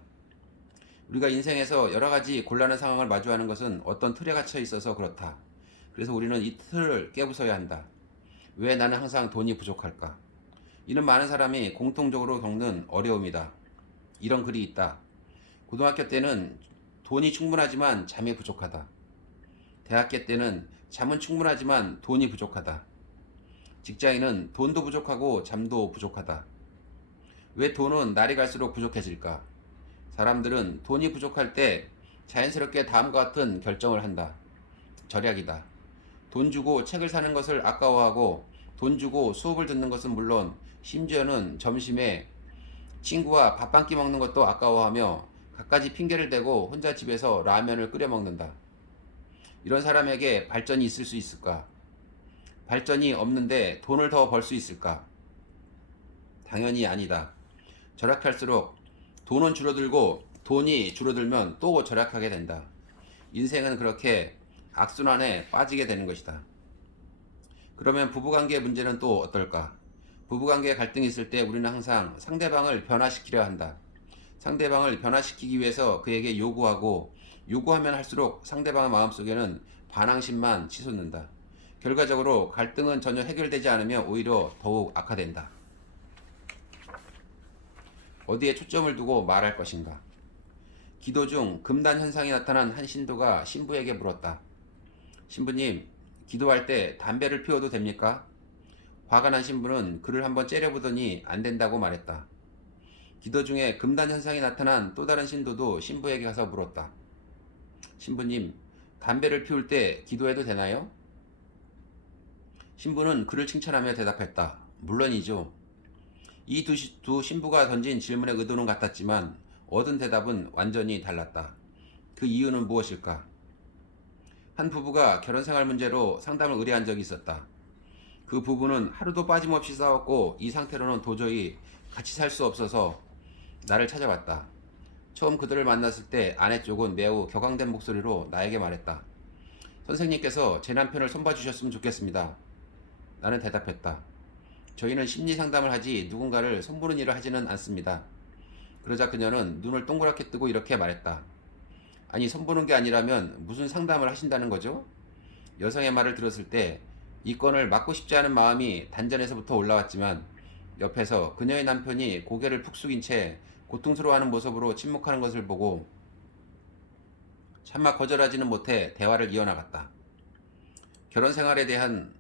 우리가 인생에서 여러 가지 곤란한 상황을 마주하는 것은 어떤 틀에 갇혀 있어서 그렇다. 그래서 우리는 이 틀을 깨부숴야 한다. 왜 나는 항상 돈이 부족할까? 이는 많은 사람이 공통적으로 겪는 어려움이다. 이런 글이 있다. 고등학교 때는 돈이 충분하지만 잠이 부족하다. 대학교 때는 잠은 충분하지만 돈이 부족하다. 직장인은 돈도 부족하고 잠도 부족하다. 왜 돈은 날이 갈수록 부족해질까? 사람들은 돈이 부족할 때 자연스럽게 다음과 같은 결정을 한다. 절약이다. 돈 주고 책을 사는 것을 아까워하고 돈 주고 수업을 듣는 것은 물론 심지어는 점심에 친구와 밥 한 끼 먹는 것도 아까워하며 갖가지 핑계를 대고 혼자 집에서 라면을 끓여 먹는다. 이런 사람에게 발전이 있을 수 있을까? 발전이 없는데 돈을 더 벌 수 있을까? 당연히 아니다. 절약할수록 돈은 줄어들고 돈이 줄어들면 또 절약하게 된다. 인생은 그렇게 악순환에 빠지게 되는 것이다. 그러면 부부관계의 문제는 또 어떨까? 부부관계에 갈등이 있을 때 우리는 항상 상대방을 변화시키려 한다. 상대방을 변화시키기 위해서 그에게 요구하고 요구하면 할수록 상대방의 마음속에는 반항심만 치솟는다. 결과적으로 갈등은 전혀 해결되지 않으며 오히려 더욱 악화된다. 어디에 초점을 두고 말할 것인가? 기도 중 금단 현상이 나타난 한 신도가 신부에게 물었다. 신부님, 기도할 때 담배를 피워도 됩니까? 화가 난 신부는 그를 한번 째려보더니 안 된다고 말했다. 기도 중에 금단 현상이 나타난 또 다른 신도도 신부에게 가서 물었다. 신부님, 담배를 피울 때 기도해도 되나요? 신부는 그를 칭찬하며 대답했다. 물론이죠. 이 두 신부가 던진 질문의 의도는 같았지만 얻은 대답은 완전히 달랐다. 그 이유는 무엇일까? 한 부부가 결혼생활 문제로 상담을 의뢰한 적이 있었다. 그 부부는 하루도 빠짐없이 싸웠고 이 상태로는 도저히 같이 살 수 없어서 나를 찾아왔다. 처음 그들을 만났을 때 아내 쪽은 매우 격앙된 목소리로 나에게 말했다. 선생님께서 제 남편을 손봐주셨으면 좋겠습니다. 나는 대답했다. 저희는 심리 상담을 하지 누군가를 손보는 일을 하지는 않습니다. 그러자 그녀는 눈을 동그랗게 뜨고 이렇게 말했다. 아니, 손보는 게 아니라면 무슨 상담을 하신다는 거죠? 여성의 말을 들었을 때 이 건을 막고 싶지 않은 마음이 단전에서부터 올라왔지만 옆에서 그녀의 남편이 고개를 푹 숙인 채 고통스러워하는 모습으로 침묵하는 것을 보고 차마 거절하지는 못해 대화를 이어나갔다. 결혼 생활에 대한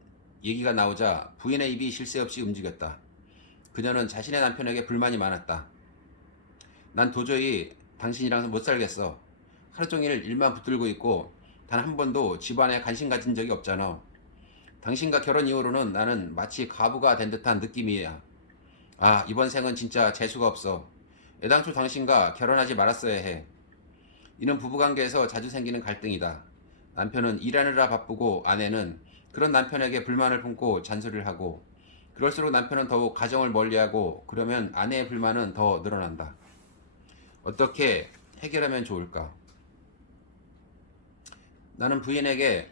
얘기가 나오자 부인의 입이 쉴 새 없이 움직였다. 그녀는 자신의 남편에게 불만이 많았다. 난 도저히 당신이랑 못 살겠어. 하루 종일 일만 붙들고 있고 단 한 번도 집안에 관심 가진 적이 없잖아. 당신과 결혼 이후로는 나는 마치 과부가 된 듯한 느낌이야. 아, 이번 생은 진짜 재수가 없어. 애당초 당신과 결혼하지 말았어야 해. 이는 부부관계에서 자주 생기는 갈등이다. 남편은 일하느라 바쁘고 아내는 그런 남편에게 불만을 품고 잔소리를 하고, 그럴수록 남편은 더욱 가정을 멀리하고, 그러면 아내의 불만은 더 늘어난다. 어떻게 해결하면 좋을까? 나는 부인에게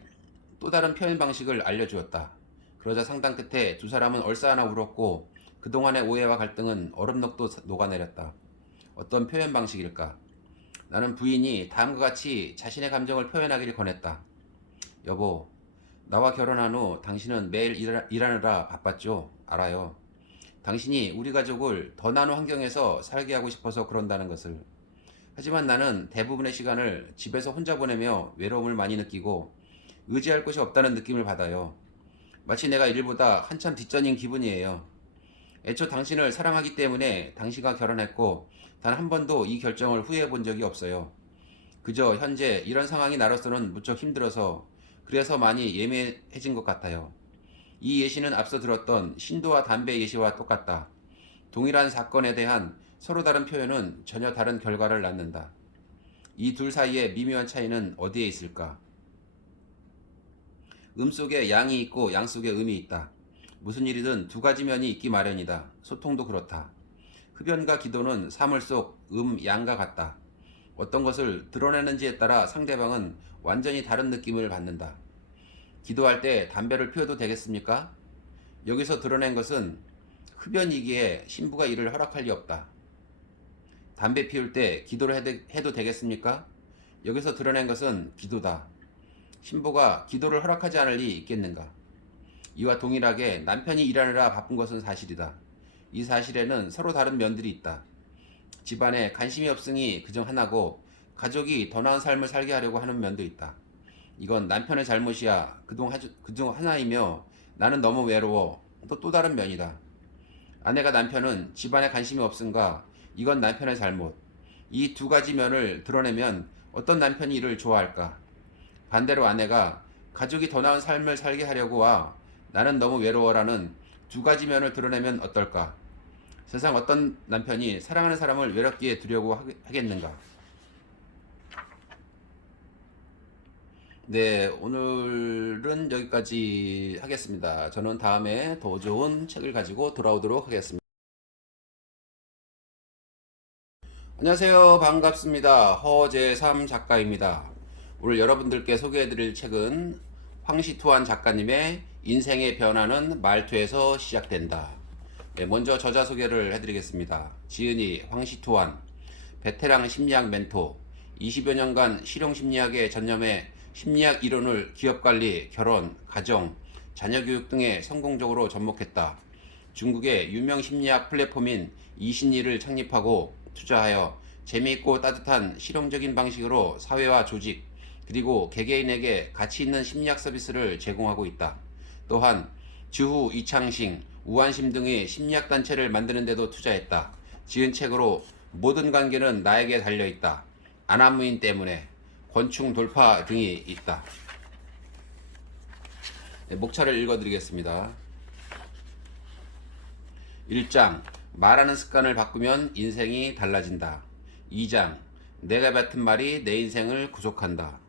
또 다른 표현 방식을 알려주었다. 그러자 상당 끝에 두 사람은 얼싸안아 울었고 그동안의 오해와 갈등은 얼음넉도 녹아내렸다. 어떤 표현 방식일까? 나는 부인이 다음과 같이 자신의 감정을 표현하길 권했다. 여보, 나와 결혼한 후 당신은 매일 일하느라 바빴죠? 알아요. 당신이 우리 가족을 더 나은 환경에서 살게 하고 싶어서 그런다는 것을. 하지만 나는 대부분의 시간을 집에서 혼자 보내며 외로움을 많이 느끼고 의지할 곳이 없다는 느낌을 받아요. 마치 내가 일보다 한참 뒷전인 기분이에요. 애초 당신을 사랑하기 때문에 당신과 결혼했고 단 한 번도 이 결정을 후회해 본 적이 없어요. 그저 현재 이런 상황이 나로서는 무척 힘들어서 그래서 많이 예민해진 것 같아요. 이 예시는 앞서 들었던 신도와 담배 예시와 똑같다. 동일한 사건에 대한 서로 다른 표현은 전혀 다른 결과를 낳는다. 이 둘 사이의 미묘한 차이는 어디에 있을까? 음 속에 양이 있고 양 속에 음이 있다. 무슨 일이든 두 가지 면이 있기 마련이다. 소통도 그렇다. 흡연과 기도는 사물 속 양과 같다. 어떤 것을 드러내는지에 따라 상대방은 완전히 다른 느낌을 받는다. 기도할 때 담배를 피워도 되겠습니까? 여기서 드러낸 것은 흡연이기에 신부가 이를 허락할 리 없다. 담배 피울 때 기도를 해도 되겠습니까? 여기서 드러낸 것은 기도다. 신부가 기도를 허락하지 않을 리 있겠는가? 이와 동일하게 남편이 일하느라 바쁜 것은 사실이다. 이 사실에는 서로 다른 면들이 있다. 집안에 관심이 없으니 그중 하나고 가족이 더 나은 삶을 살게 하려고 하는 면도 있다. 이건 남편의 잘못이야. 그중 하나이며 나는 너무 외로워. 또 다른 면이다. 아내가 남편은 집안에 관심이 없은가? 이건 남편의 잘못. 이 두 가지 면을 드러내면 어떤 남편이 이를 좋아할까? 반대로 아내가 가족이 더 나은 삶을 살게 하려고 와 나는 너무 외로워라는 두 가지 면을 드러내면 어떨까? 세상 어떤 남편이 사랑하는 사람을 외롭게 두려고 하겠는가? 네, 오늘은 여기까지 하겠습니다. 저는 다음에 더 좋은 책을 가지고 돌아오도록 하겠습니다. 안녕하세요. 반갑습니다. 허재삼 작가입니다. 오늘 여러분들께 소개해드릴 책은 황시투한 작가님의 인생의 변화는 말투에서 시작된다. 네, 먼저 저자 소개를 해드리겠습니다. 지은이 황시투한, 베테랑 심리학 멘토, 20여 년간 실용심리학에 전념해 심리학 이론을 기업관리, 결혼, 가정, 자녀교육 등에 성공적으로 접목했다. 중국의 유명 심리학 플랫폼인 이신이를 창립하고 투자하여 재미있고 따뜻한 실용적인 방식으로 사회와 조직, 그리고 개개인에게 가치 있는 심리학 서비스를 제공하고 있다. 또한 주후, 이창싱, 우한심 등의 심리학 단체를 만드는 데도 투자했다. 지은 책으로 모든 관계는 나에게 달려있다. 안한무인 때문에, 권충 돌파 등이 있다. 네, 목차를 읽어드리겠습니다. 1장, 말하는 습관을 바꾸면 인생이 달라진다. 2장, 내가 뱉은 말이 내 인생을 구속한다.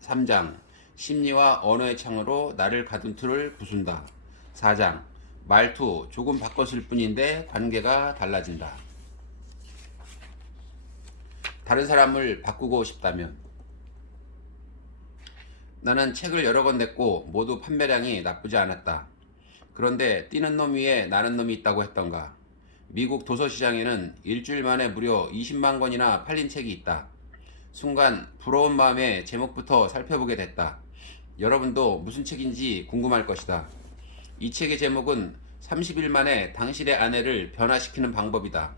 3장, 심리와 언어의 창으로 나를 가둔 틀을 부순다. 4장, 말투 조금 바꿨을 뿐인데 관계가 달라진다. 다른 사람을 바꾸고 싶다면, 나는 책을 여러 권 냈고 모두 판매량이 나쁘지 않았다. 그런데 뛰는 놈 위에 나는 놈이 있다고 했던가. 미국 도서시장에는 일주일 만에 무려 20만 권이나 팔린 책이 있다. 순간 부러운 마음에 제목부터 살펴보게 됐다. 여러분도 무슨 책인지 궁금할 것이다. 이 책의 제목은 30일 만에 당신의 아내를 변화시키는 방법이다.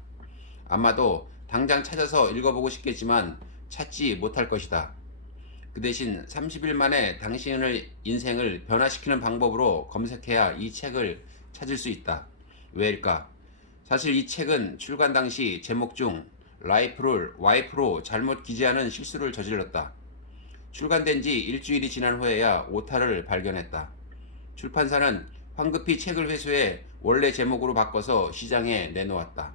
아마도 당장 찾아서 읽어보고 싶겠지만 찾지 못할 것이다. 그 대신 30일 만에 당신의 인생을 변화시키는 방법으로 검색해야 이 책을 찾을 수 있다. 왜일까? 사실 이 책은 출간 당시 제목 중 라이프를 와이프로 잘못 기재하는 실수를 저질렀다. 출간된 지 일주일이 지난 후에야 오타를 발견했다. 출판사는 황급히 책을 회수해 원래 제목으로 바꿔서 시장에 내놓았다.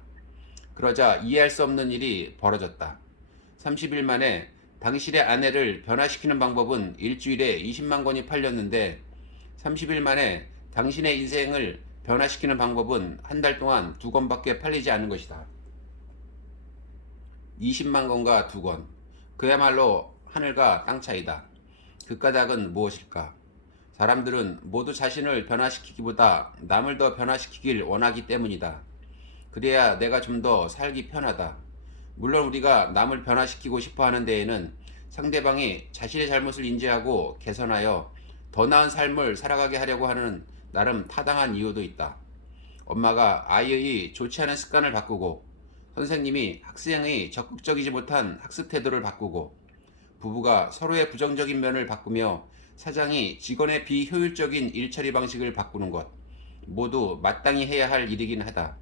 그러자 이해할 수 없는 일이 벌어졌다. 30일 만에 당신의 아내를 변화시키는 방법은 일주일에 20만 권이 팔렸는데 30일 만에 당신의 인생을 변화시키는 방법은 한 달 동안 2권밖에 팔리지 않은 것이다. 20만 권과 2권. 그야말로 하늘과 땅 차이다. 그 까닭은 무엇일까? 사람들은 모두 자신을 변화시키기보다 남을 더 변화시키길 원하기 때문이다. 그래야 내가 좀 더 살기 편하다. 물론 우리가 남을 변화시키고 싶어 하는 데에는 상대방이 자신의 잘못을 인지하고 개선하여 더 나은 삶을 살아가게 하려고 하는 나름 타당한 이유도 있다. 엄마가 아이의 좋지 않은 습관을 바꾸고, 선생님이 학생의 적극적이지 못한 학습 태도를 바꾸고, 부부가 서로의 부정적인 면을 바꾸며 사장이 직원의 비효율적인 일처리 방식을 바꾸는 것, 모두 마땅히 해야 할 일이긴 하다.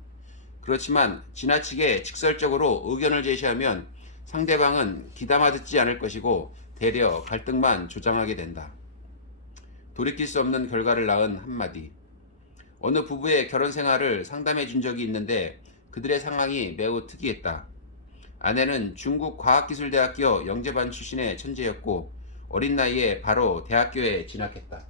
그렇지만 지나치게 직설적으로 의견을 제시하면 상대방은 귀담아 듣지 않을 것이고 되려 갈등만 조장하게 된다. 돌이킬 수 없는 결과를 낳은 한마디. 어느 부부의 결혼 생활을 상담해 준 적이 있는데 그들의 상황이 매우 특이했다. 아내는 중국 과학기술대학교 영재반 출신의 천재였고 어린 나이에 바로 대학교에 진학했다.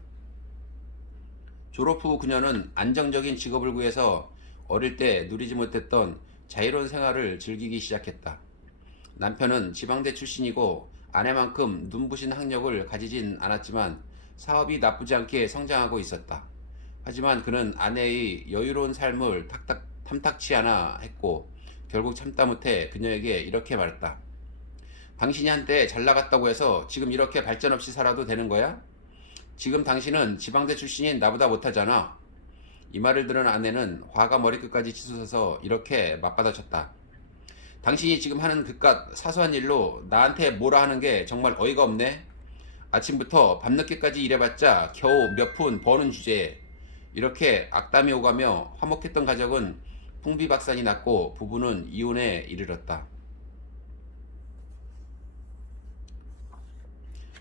졸업 후 그녀는 안정적인 직업을 구해서 어릴 때 누리지 못했던 자유로운 생활을 즐기기 시작했다. 남편은 지방대 출신이고 아내만큼 눈부신 학력을 가지진 않았지만 사업이 나쁘지 않게 성장하고 있었다. 하지만 그는 아내의 여유로운 삶을 탐탁치 않아 했고 결국 참다 못해 그녀에게 이렇게 말했다. 당신이 한때 잘 나갔다고 해서 지금 이렇게 발전 없이 살아도 되는 거야? 지금 당신은 지방대 출신인 나보다 못하잖아. 이 말을 들은 아내는 화가 머리끝까지 치솟아서 이렇게 맞받아쳤다. 당신이 지금 하는 그깟 사소한 일로 나한테 뭐라 하는 게 정말 어이가 없네. 아침부터 밤늦게까지 일해봤자 겨우 몇 푼 버는 주제에 이렇게 악담이 오가며 화목했던 가정은 풍비박산이 났고 부부는 이혼에 이르렀다.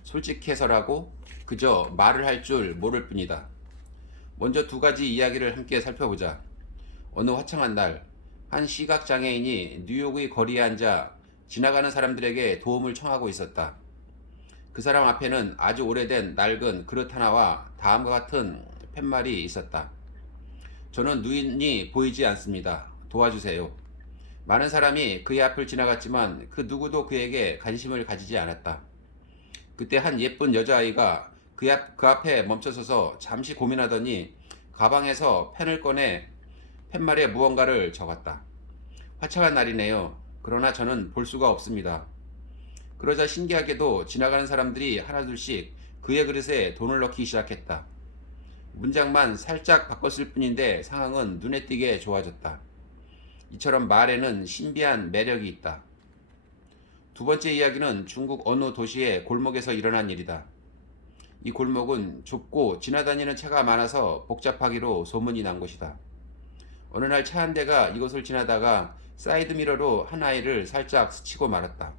솔직해서라고 그저 말을 할 줄 모를 뿐이다. 먼저 2가지 이야기를 함께 살펴보자. 어느 화창한 날, 한 시각장애인이 뉴욕의 거리에 앉아 지나가는 사람들에게 도움을 청하고 있었다. 그 사람 앞에는 아주 오래된 낡은 그릇 하나와 다음과 같은 팻말이 있었다. 저는 눈이 보이지 않습니다. 도와주세요. 많은 사람이 그의 앞을 지나갔지만 그 누구도 그에게 관심을 가지지 않았다. 그때 한 예쁜 여자아이가 그 앞에 멈춰서서 잠시 고민하더니 가방에서 펜을 꺼내 팻말에 무언가를 적었다. 화창한 날이네요. 그러나 저는 볼 수가 없습니다. 그러자 신기하게도 지나가는 사람들이 하나둘씩 그의 그릇에 돈을 넣기 시작했다. 문장만 살짝 바꿨을 뿐인데 상황은 눈에 띄게 좋아졌다. 이처럼 말에는 신비한 매력이 있다. 2번째 이야기는 중국 어느 도시의 골목에서 일어난 일이다. 이 골목은 좁고 지나다니는 차가 많아서 복잡하기로 소문이 난 곳이다. 어느 날 차 한 대가 이곳을 지나다가 사이드미러로 한 아이를 살짝 스치고 말았다.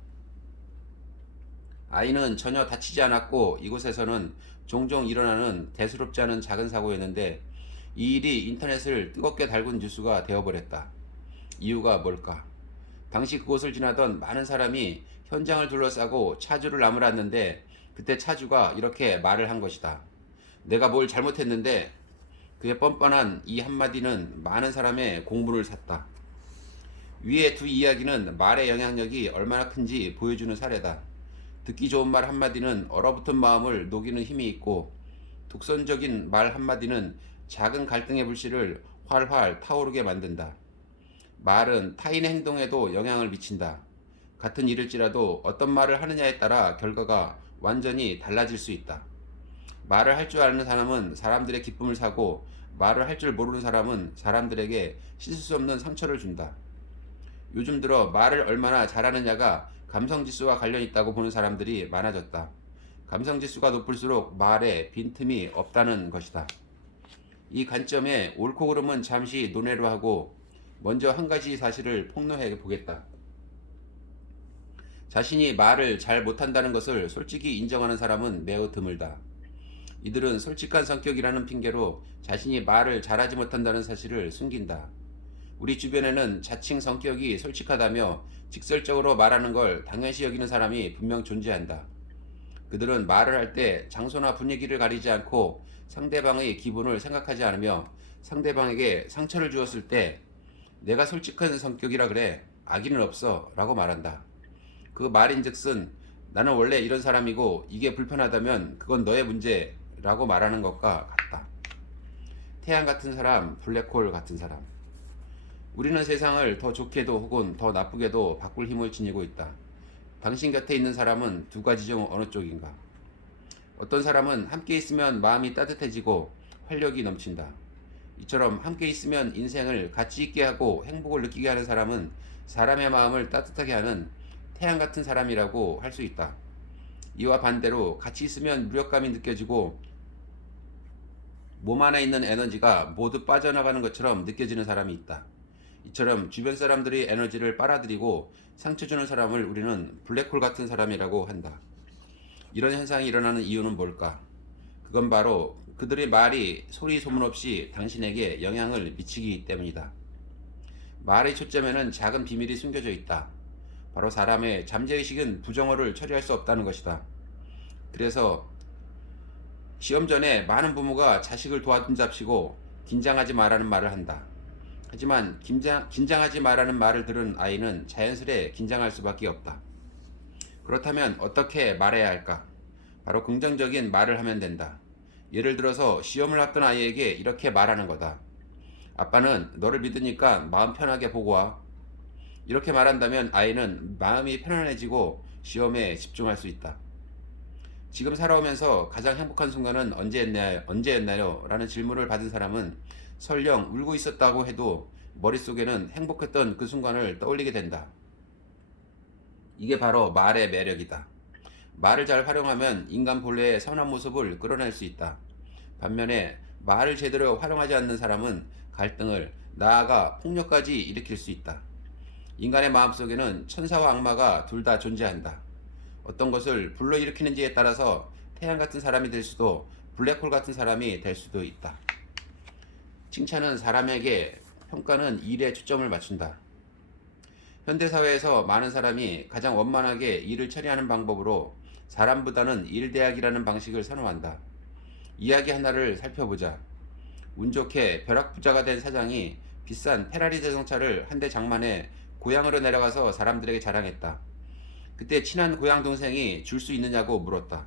아이는 전혀 다치지 않았고 이곳에서는 종종 일어나는 대수롭지 않은 작은 사고였는데 이 일이 인터넷을 뜨겁게 달군 뉴스가 되어버렸다. 이유가 뭘까? 당시 그곳을 지나던 많은 사람이 현장을 둘러싸고 차주를 나무랐는데 그때 차주가 이렇게 말을 한 것이다. 내가 뭘 잘못했는데. 그의 뻔뻔한 이 한마디는 많은 사람의 공분을 샀다. 위의 2 이야기는 말의 영향력이 얼마나 큰지 보여주는 사례다. 듣기 좋은 말 한마디는 얼어붙은 마음을 녹이는 힘이 있고 독선적인 말 한마디는 작은 갈등의 불씨를 활활 타오르게 만든다. 말은 타인의 행동에도 영향을 미친다. 같은 일일지라도 어떤 말을 하느냐에 따라 결과가 완전히 달라질 수 있다. 말을 할 줄 아는 사람은 사람들의 기쁨을 사고 말을 할 줄 모르는 사람은 사람들에게 씻을 수 없는 상처를 준다. 요즘 들어 말을 얼마나 잘하느냐가 감성지수와 관련 있다고 보는 사람들이 많아졌다. 감성지수가 높을수록 말에 빈틈이 없다는 것이다. 이 관점에 옳고 그름은 잠시 논외로 하고 먼저 한 가지 사실을 폭로해 보겠다. 자신이 말을 잘 못한다는 것을 솔직히 인정하는 사람은 매우 드물다. 이들은 솔직한 성격이라는 핑계로 자신이 말을 잘하지 못한다는 사실을 숨긴다. 우리 주변에는 자칭 성격이 솔직하다며 직설적으로 말하는 걸 당연시 여기는 사람이 분명 존재한다. 그들은 말을 할 때 장소나 분위기를 가리지 않고 상대방의 기분을 생각하지 않으며 상대방에게 상처를 주었을 때 내가 솔직한 성격이라 그래, 악의는 없어 라고 말한다. 그 말인즉슨 나는 원래 이런 사람이고 이게 불편하다면 그건 너의 문제라고 말하는 것과 같다. 태양 같은 사람, 블랙홀 같은 사람. 우리는 세상을 더 좋게도 혹은 더 나쁘게도 바꿀 힘을 지니고 있다. 당신 곁에 있는 사람은 두 가지 중 어느 쪽인가? 어떤 사람은 함께 있으면 마음이 따뜻해지고 활력이 넘친다. 이처럼 함께 있으면 인생을 가치 있게 하고 행복을 느끼게 하는 사람은 사람의 마음을 따뜻하게 하는 태양 같은 사람이라고 할 수 있다. 이와 반대로 같이 있으면 무력감이 느껴지고 몸 안에 있는 에너지가 모두 빠져나가는 것처럼 느껴지는 사람이 있다. 이처럼 주변 사람들의 에너지를 빨아들이고 상처 주는 사람을 우리는 블랙홀 같은 사람이라고 한다. 이런 현상이 일어나는 이유는 뭘까? 그건 바로 그들의 말이 소리 소문 없이 당신에게 영향을 미치기 때문이다. 말의 초점에는 작은 비밀이 숨겨져 있다. 바로 사람의 잠재의식은 부정어를 처리할 수 없다는 것이다. 그래서 시험 전에 많은 부모가 자식을 도와준답시고 긴장하지 말라는 말을 한다. 하지만 긴장하지 말라는 말을 들은 아이는 자연스레 긴장할 수밖에 없다. 그렇다면 어떻게 말해야 할까? 바로 긍정적인 말을 하면 된다. 예를 들어서 시험을 앞둔 아이에게 이렇게 말하는 거다. 아빠는 너를 믿으니까 마음 편하게 보고 와. 이렇게 말한다면 아이는 마음이 편안해지고 시험에 집중할 수 있다. 지금 살아오면서 가장 행복한 순간은 언제였나요? 라는 질문을 받은 사람은 설령 울고 있었다고 해도 머릿속에는 행복했던 그 순간을 떠올리게 된다. 이게 바로 말의 매력이다. 말을 잘 활용하면 인간 본래의 선한 모습을 끌어낼 수 있다. 반면에 말을 제대로 활용하지 않는 사람은 갈등을, 나아가 폭력까지 일으킬 수 있다. 인간의 마음속에는 천사와 악마가 둘 다 존재한다. 어떤 것을 불러일으키는지에 따라서 태양 같은 사람이 될 수도 블랙홀 같은 사람이 될 수도 있다. 칭찬은 사람에게, 평가는 일에 초점을 맞춘다. 현대사회에서 많은 사람이 가장 원만하게 일을 처리하는 방법으로 사람보다는 일대학이라는 방식을 선호한다. 이야기 하나를 살펴보자. 운 좋게 벼락부자가 된 사장이 비싼 페라리 자동차를 한 대 장만해 고향으로 내려가서 사람들에게 자랑했다. 그때 친한 고향 동생이 줄 수 있느냐고 물었다.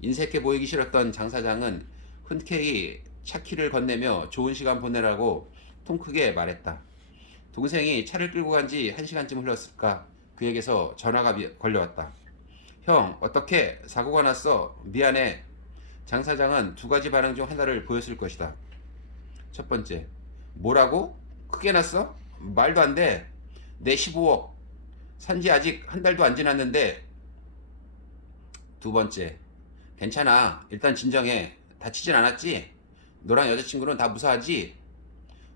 인색해 보이기 싫었던 장 사장은 흔쾌히 차 키를 건네며 좋은 시간 보내라고 통 크게 말했다. 동생이 차를 끌고 간 지 1시간쯤 흘렀을까? 그에게서 전화가 걸려왔다. 형, 어떻게 사고가 났어? 미안해. 장 사장은 두 가지 반응 중 하나를 보였을 것이다. 첫 번째, 뭐라고? 크게 났어? 말도 안 돼. 내 15억. 산지 아직 한 달도 안 지났는데. 두 번째, 괜찮아. 일단 진정해. 다치진 않았지? 너랑 여자친구는 다 무사하지?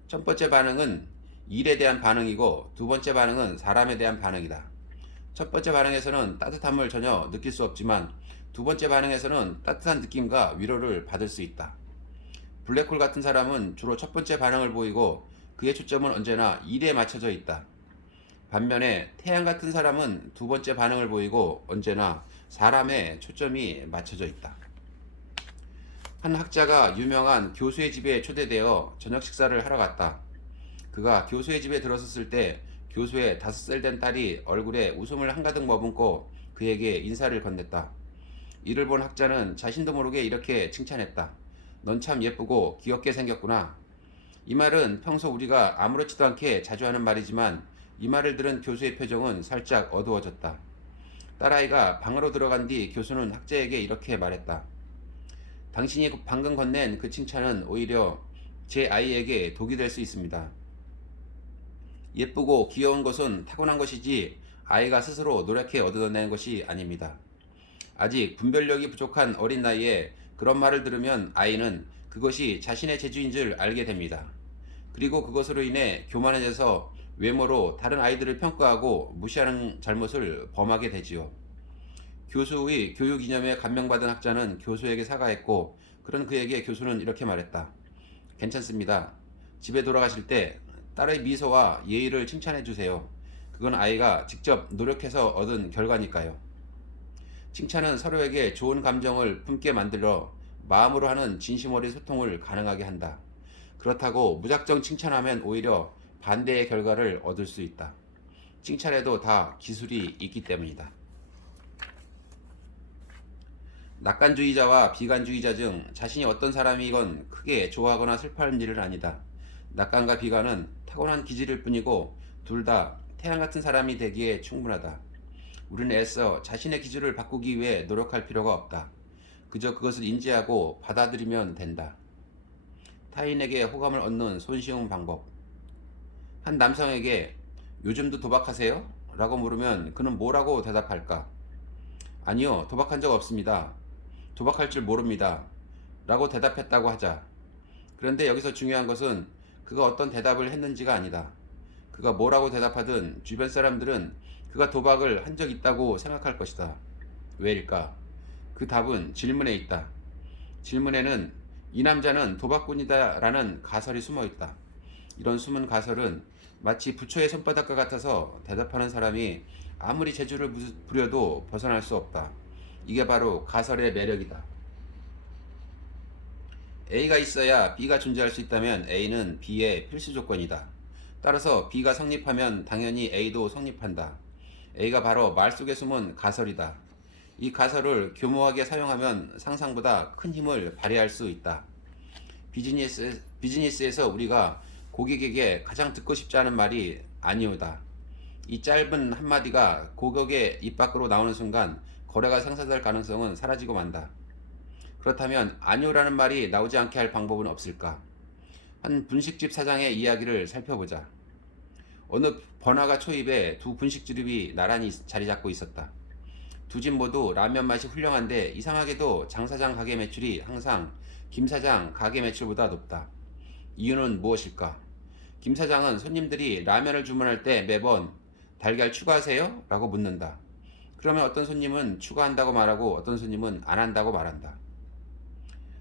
첫 번째 반응은 일에 대한 반응이고 두 번째 반응은 사람에 대한 반응이다. 첫 번째 반응에서는 따뜻함을 전혀 느낄 수 없지만 두 번째 반응에서는 따뜻한 느낌과 위로를 받을 수 있다. 블랙홀 같은 사람은 주로 첫 번째 반응을 보이고 그의 초점은 언제나 일에 맞춰져 있다. 반면에 태양 같은 사람은 두 번째 반응을 보이고 언제나 사람에 초점이 맞춰져 있다. 한 학자가 유명한 교수의 집에 초대되어 저녁 식사를 하러 갔다. 그가 교수의 집에 들어섰을 때 교수의 5살 된 딸이 얼굴에 웃음을 한가득 머금고 그에게 인사를 건넸다. 이를 본 학자는 자신도 모르게 이렇게 칭찬했다. 넌 참 예쁘고 귀엽게 생겼구나. 이 말은 평소 우리가 아무렇지도 않게 자주 하는 말이지만 이 말을 들은 교수의 표정은 살짝 어두워졌다. 딸아이가 방으로 들어간 뒤 교수는 학자에게 이렇게 말했다. 당신이 방금 건넨 그 칭찬은 오히려 제 아이에게 독이 될 수 있습니다. 예쁘고 귀여운 것은 타고난 것이지 아이가 스스로 노력해 얻어내는 것이 아닙니다. 아직 분별력이 부족한 어린 나이에 그런 말을 들으면 아이는 그것이 자신의 재주인 줄 알게 됩니다. 그리고 그것으로 인해 교만해져서 외모로 다른 아이들을 평가하고 무시하는 잘못을 범하게 되지요. 교수의 교육 이념에 감명받은 학자는 교수에게 사과했고, 그런 그에게 교수는 이렇게 말했다. 괜찮습니다. 집에 돌아가실 때 딸의 미소와 예의를 칭찬해 주세요. 그건 아이가 직접 노력해서 얻은 결과니까요. 칭찬은 서로에게 좋은 감정을 품게 만들어 마음으로 하는 진심 어린 소통을 가능하게 한다. 그렇다고 무작정 칭찬하면 오히려 반대의 결과를 얻을 수 있다. 칭찬에도 다 기술이 있기 때문이다. 낙관주의자와 비관주의자 중 자신이 어떤 사람이건 크게 좋아하거나 슬퍼하는 일은 아니다. 낙관과 비관은 타고난 기질일 뿐이고 둘 다 태양 같은 사람이 되기에 충분하다. 우리는 애써 자신의 기질을 바꾸기 위해 노력할 필요가 없다. 그저 그것을 인지하고 받아들이면 된다. 타인에게 호감을 얻는 손쉬운 방법. 한 남성에게 요즘도 도박하세요? 라고 물으면 그는 뭐라고 대답할까? 아니요, 도박한 적 없습니다. 도박할 줄 모릅니다. 라고 대답했다고 하자. 그런데 여기서 중요한 것은 그가 어떤 대답을 했는지가 아니다. 그가 뭐라고 대답하든 주변 사람들은 그가 도박을 한 적 있다고 생각할 것이다. 왜일까? 그 답은 질문에 있다. 질문에는 이 남자는 도박꾼이다 라는 가설이 숨어 있다. 이런 숨은 가설은 마치 부처의 손바닥과 같아서 대답하는 사람이 아무리 재주를 부려도 벗어날 수 없다. 이게 바로 가설의 매력이다. A가 있어야 B가 존재할 수 있다면 A는 B의 필수 조건이다. 따라서 B가 성립하면 당연히 A도 성립한다. A가 바로 말 속에 숨은 가설이다. 이 가설을 교묘하게 사용하면 상상보다 큰 힘을 발휘할 수 있다. 비즈니스에서 우리가 고객에게 가장 듣고 싶지 않은 말이 아니오다. 이 짧은 한마디가 고객의 입 밖으로 나오는 순간 거래가 성사될 가능성은 사라지고 만다. 그렇다면 아니오라는 말이 나오지 않게 할 방법은 없을까? 한 분식집 사장의 이야기를 살펴보자. 어느 번화가 초입에 두 분식집이 나란히 자리 잡고 있었다. 두 집 모두 라면 맛이 훌륭한데 이상하게도 장 사장 가게 매출이 항상 김 사장 가게 매출보다 높다. 이유는 무엇일까? 김 사장은 손님들이 라면을 주문할 때 매번 달걀 추가하세요? 라고 묻는다. 그러면 어떤 손님은 추가한다고 말하고 어떤 손님은 안 한다고 말한다.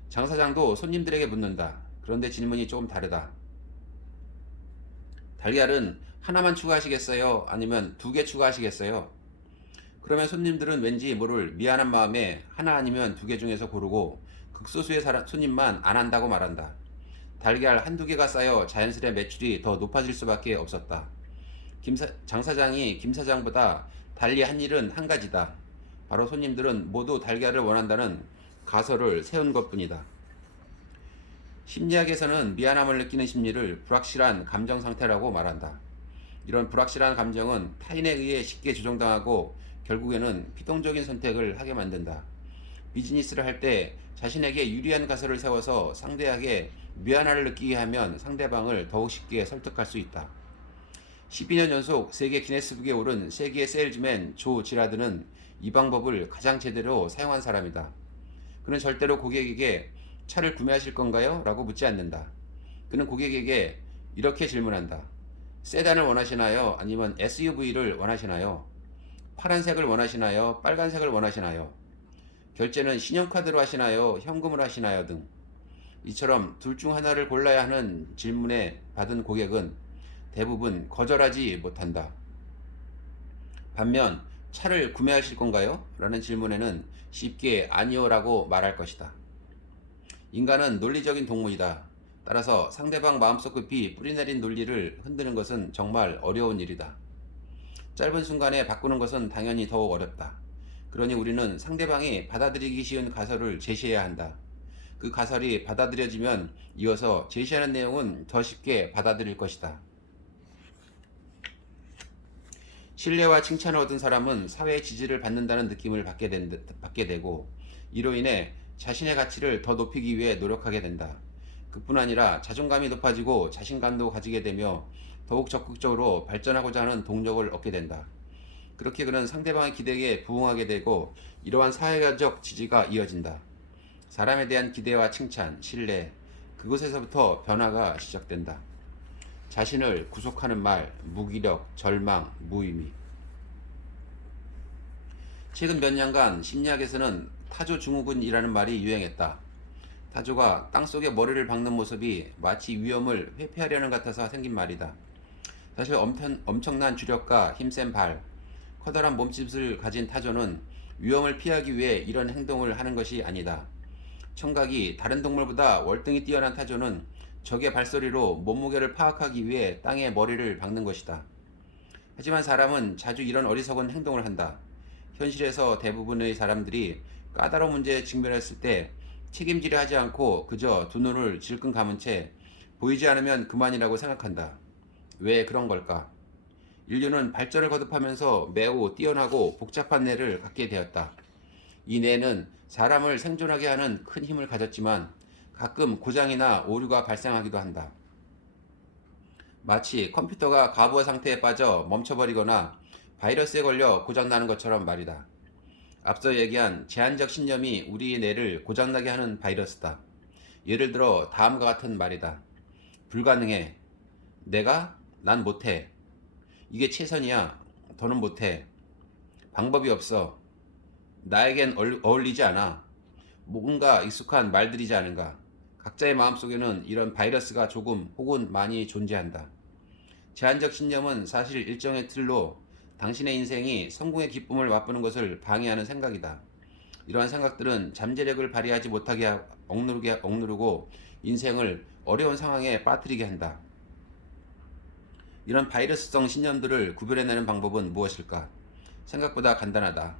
장 사장도 손님들에게 묻는다. 그런데 질문이 조금 다르다. 달걀은 하나만 추가하시겠어요? 아니면 2개 추가하시겠어요? 그러면 손님들은 왠지 모를 미안한 마음에 하나 아니면 2개 중에서 고르고 극소수의 손님만 안 한다고 말한다. 달걀 한두 개가 쌓여 자연스레 매출이 더 높아질 수밖에 없었다. 장 사장이 김 사장보다 달리 한 일은 한 가지다. 바로 손님들은 모두 달걀을 원한다는 가설을 세운 것뿐이다. 심리학에서는 미안함을 느끼는 심리를 불확실한 감정 상태라고 말한다. 이런 불확실한 감정은 타인에 의해 쉽게 조종당하고 결국에는 피동적인 선택을 하게 만든다. 비즈니스를 할 때 자신에게 유리한 가설을 세워서 상대에게 미안함을 느끼게 하면 상대방을 더욱 쉽게 설득할 수 있다. 12년 연속 세계 기네스북에 오른 세계 세일즈맨 조 지라드는 이 방법을 가장 제대로 사용한 사람이다. 그는 절대로 고객에게 차를 구매하실 건가요? 라고 묻지 않는다. 그는 고객에게 이렇게 질문한다. 세단을 원하시나요? 아니면 SUV를 원하시나요? 파란색을 원하시나요? 빨간색을 원하시나요? 결제는 신용카드로 하시나요? 현금으로 하시나요? 등. 이처럼 둘 중 하나를 골라야 하는 질문에 받은 고객은 대부분 거절하지 못한다. 반면 차를 구매하실 건가요? 라는 질문에는 쉽게 아니요 라고 말할 것이다. 인간은 논리적인 동물이다. 따라서 상대방 마음속 깊이 뿌리내린 논리를 흔드는 것은 정말 어려운 일이다. 짧은 순간에 바꾸는 것은 당연히 더욱 어렵다. 그러니 우리는 상대방이 받아들이기 쉬운 가설을 제시해야 한다. 그 가설이 받아들여지면 이어서 제시하는 내용은 더 쉽게 받아들일 것이다. 신뢰와 칭찬을 얻은 사람은 사회의 지지를 받는다는 느낌을 받게 되고, 이로 인해 자신의 가치를 더 높이기 위해 노력하게 된다. 그뿐 아니라 자존감이 높아지고 자신감도 가지게 되며 더욱 적극적으로 발전하고자 하는 동력을 얻게 된다. 그렇게 그는 상대방의 기대에 부응하게 되고, 이러한 사회적 지지가 이어진다. 사람에 대한 기대와 칭찬, 신뢰, 그것에서부터 변화가 시작된다. 자신을 구속하는 말, 무기력, 절망, 무의미. 최근 몇 년간 심리학에서는 타조 증후군이라는 말이 유행했다. 타조가 땅속에 머리를 박는 모습이 마치 위험을 회피하려는 같아서 생긴 말이다. 사실 엄청난 주력과 힘센 발, 커다란 몸집을 가진 타조는 위험을 피하기 위해 이런 행동을 하는 것이 아니다. 청각이 다른 동물보다 월등히 뛰어난 타조는 적의 발소리로 몸무게를 파악하기 위해 땅에 머리를 박는 것이다. 하지만 사람은 자주 이런 어리석은 행동을 한다. 현실에서 대부분의 사람들이 까다로운 문제에 직면했을 때 책임지려 하지 않고 그저 두 눈을 질끈 감은 채 보이지 않으면 그만이라고 생각한다. 왜 그런 걸까? 인류는 발전을 거듭하면서 매우 뛰어나고 복잡한 뇌를 갖게 되었다. 이 뇌는 사람을 생존하게 하는 큰 힘을 가졌지만 가끔 고장이나 오류가 발생하기도 한다. 마치 컴퓨터가 가부화 상태에 빠져 멈춰버리거나 바이러스에 걸려 고장나는 것처럼 말이다. 앞서 얘기한 제한적 신념이 우리의 뇌를 고장나게 하는 바이러스다. 예를 들어 다음과 같은 말이다. 불가능해. 내가? 난 못해. 이게 최선이야. 더는 못해. 방법이 없어. 나에겐 어울리지 않아. 뭔가 익숙한 말들이지 않은가. 각자의 마음속에는 이런 바이러스가 조금 혹은 많이 존재한다. 제한적 신념은 사실 일정의 틀로 당신의 인생이 성공의 기쁨을 맛보는 것을 방해하는 생각이다. 이러한 생각들은 잠재력을 발휘하지 못하게 억누르고 인생을 어려운 상황에 빠뜨리게 한다. 이런 바이러스성 신념들을 구별해내는 방법은 무엇일까? 생각보다 간단하다.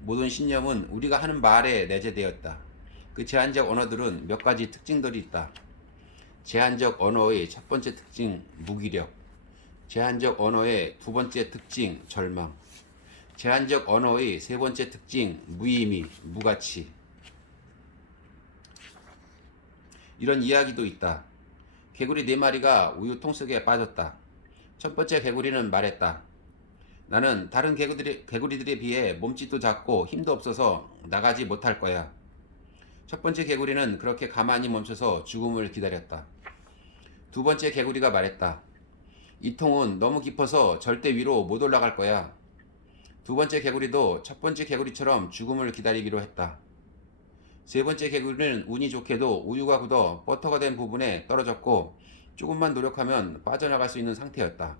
모든 신념은 우리가 하는 말에 내재되었다. 그 제한적 언어들은 몇 가지 특징들이 있다. 제한적 언어의 첫 번째 특징, 무기력. 제한적 언어의 두 번째 특징, 절망. 제한적 언어의 세 번째 특징, 무의미, 무가치. 이런 이야기도 있다. 개구리 4마리가 우유통 속에 빠졌다. 첫 번째 개구리는 말했다. 나는 다른 개구리들에 비해 몸집도 작고 힘도 없어서 나가지 못할 거야. 첫 번째 개구리는 그렇게 가만히 멈춰서 죽음을 기다렸다. 두 번째 개구리가 말했다. 이 통은 너무 깊어서 절대 위로 못 올라갈 거야. 두 번째 개구리도 첫 번째 개구리처럼 죽음을 기다리기로 했다. 세 번째 개구리는 운이 좋게도 우유가 굳어 버터가 된 부분에 떨어졌고 조금만 노력하면 빠져나갈 수 있는 상태였다.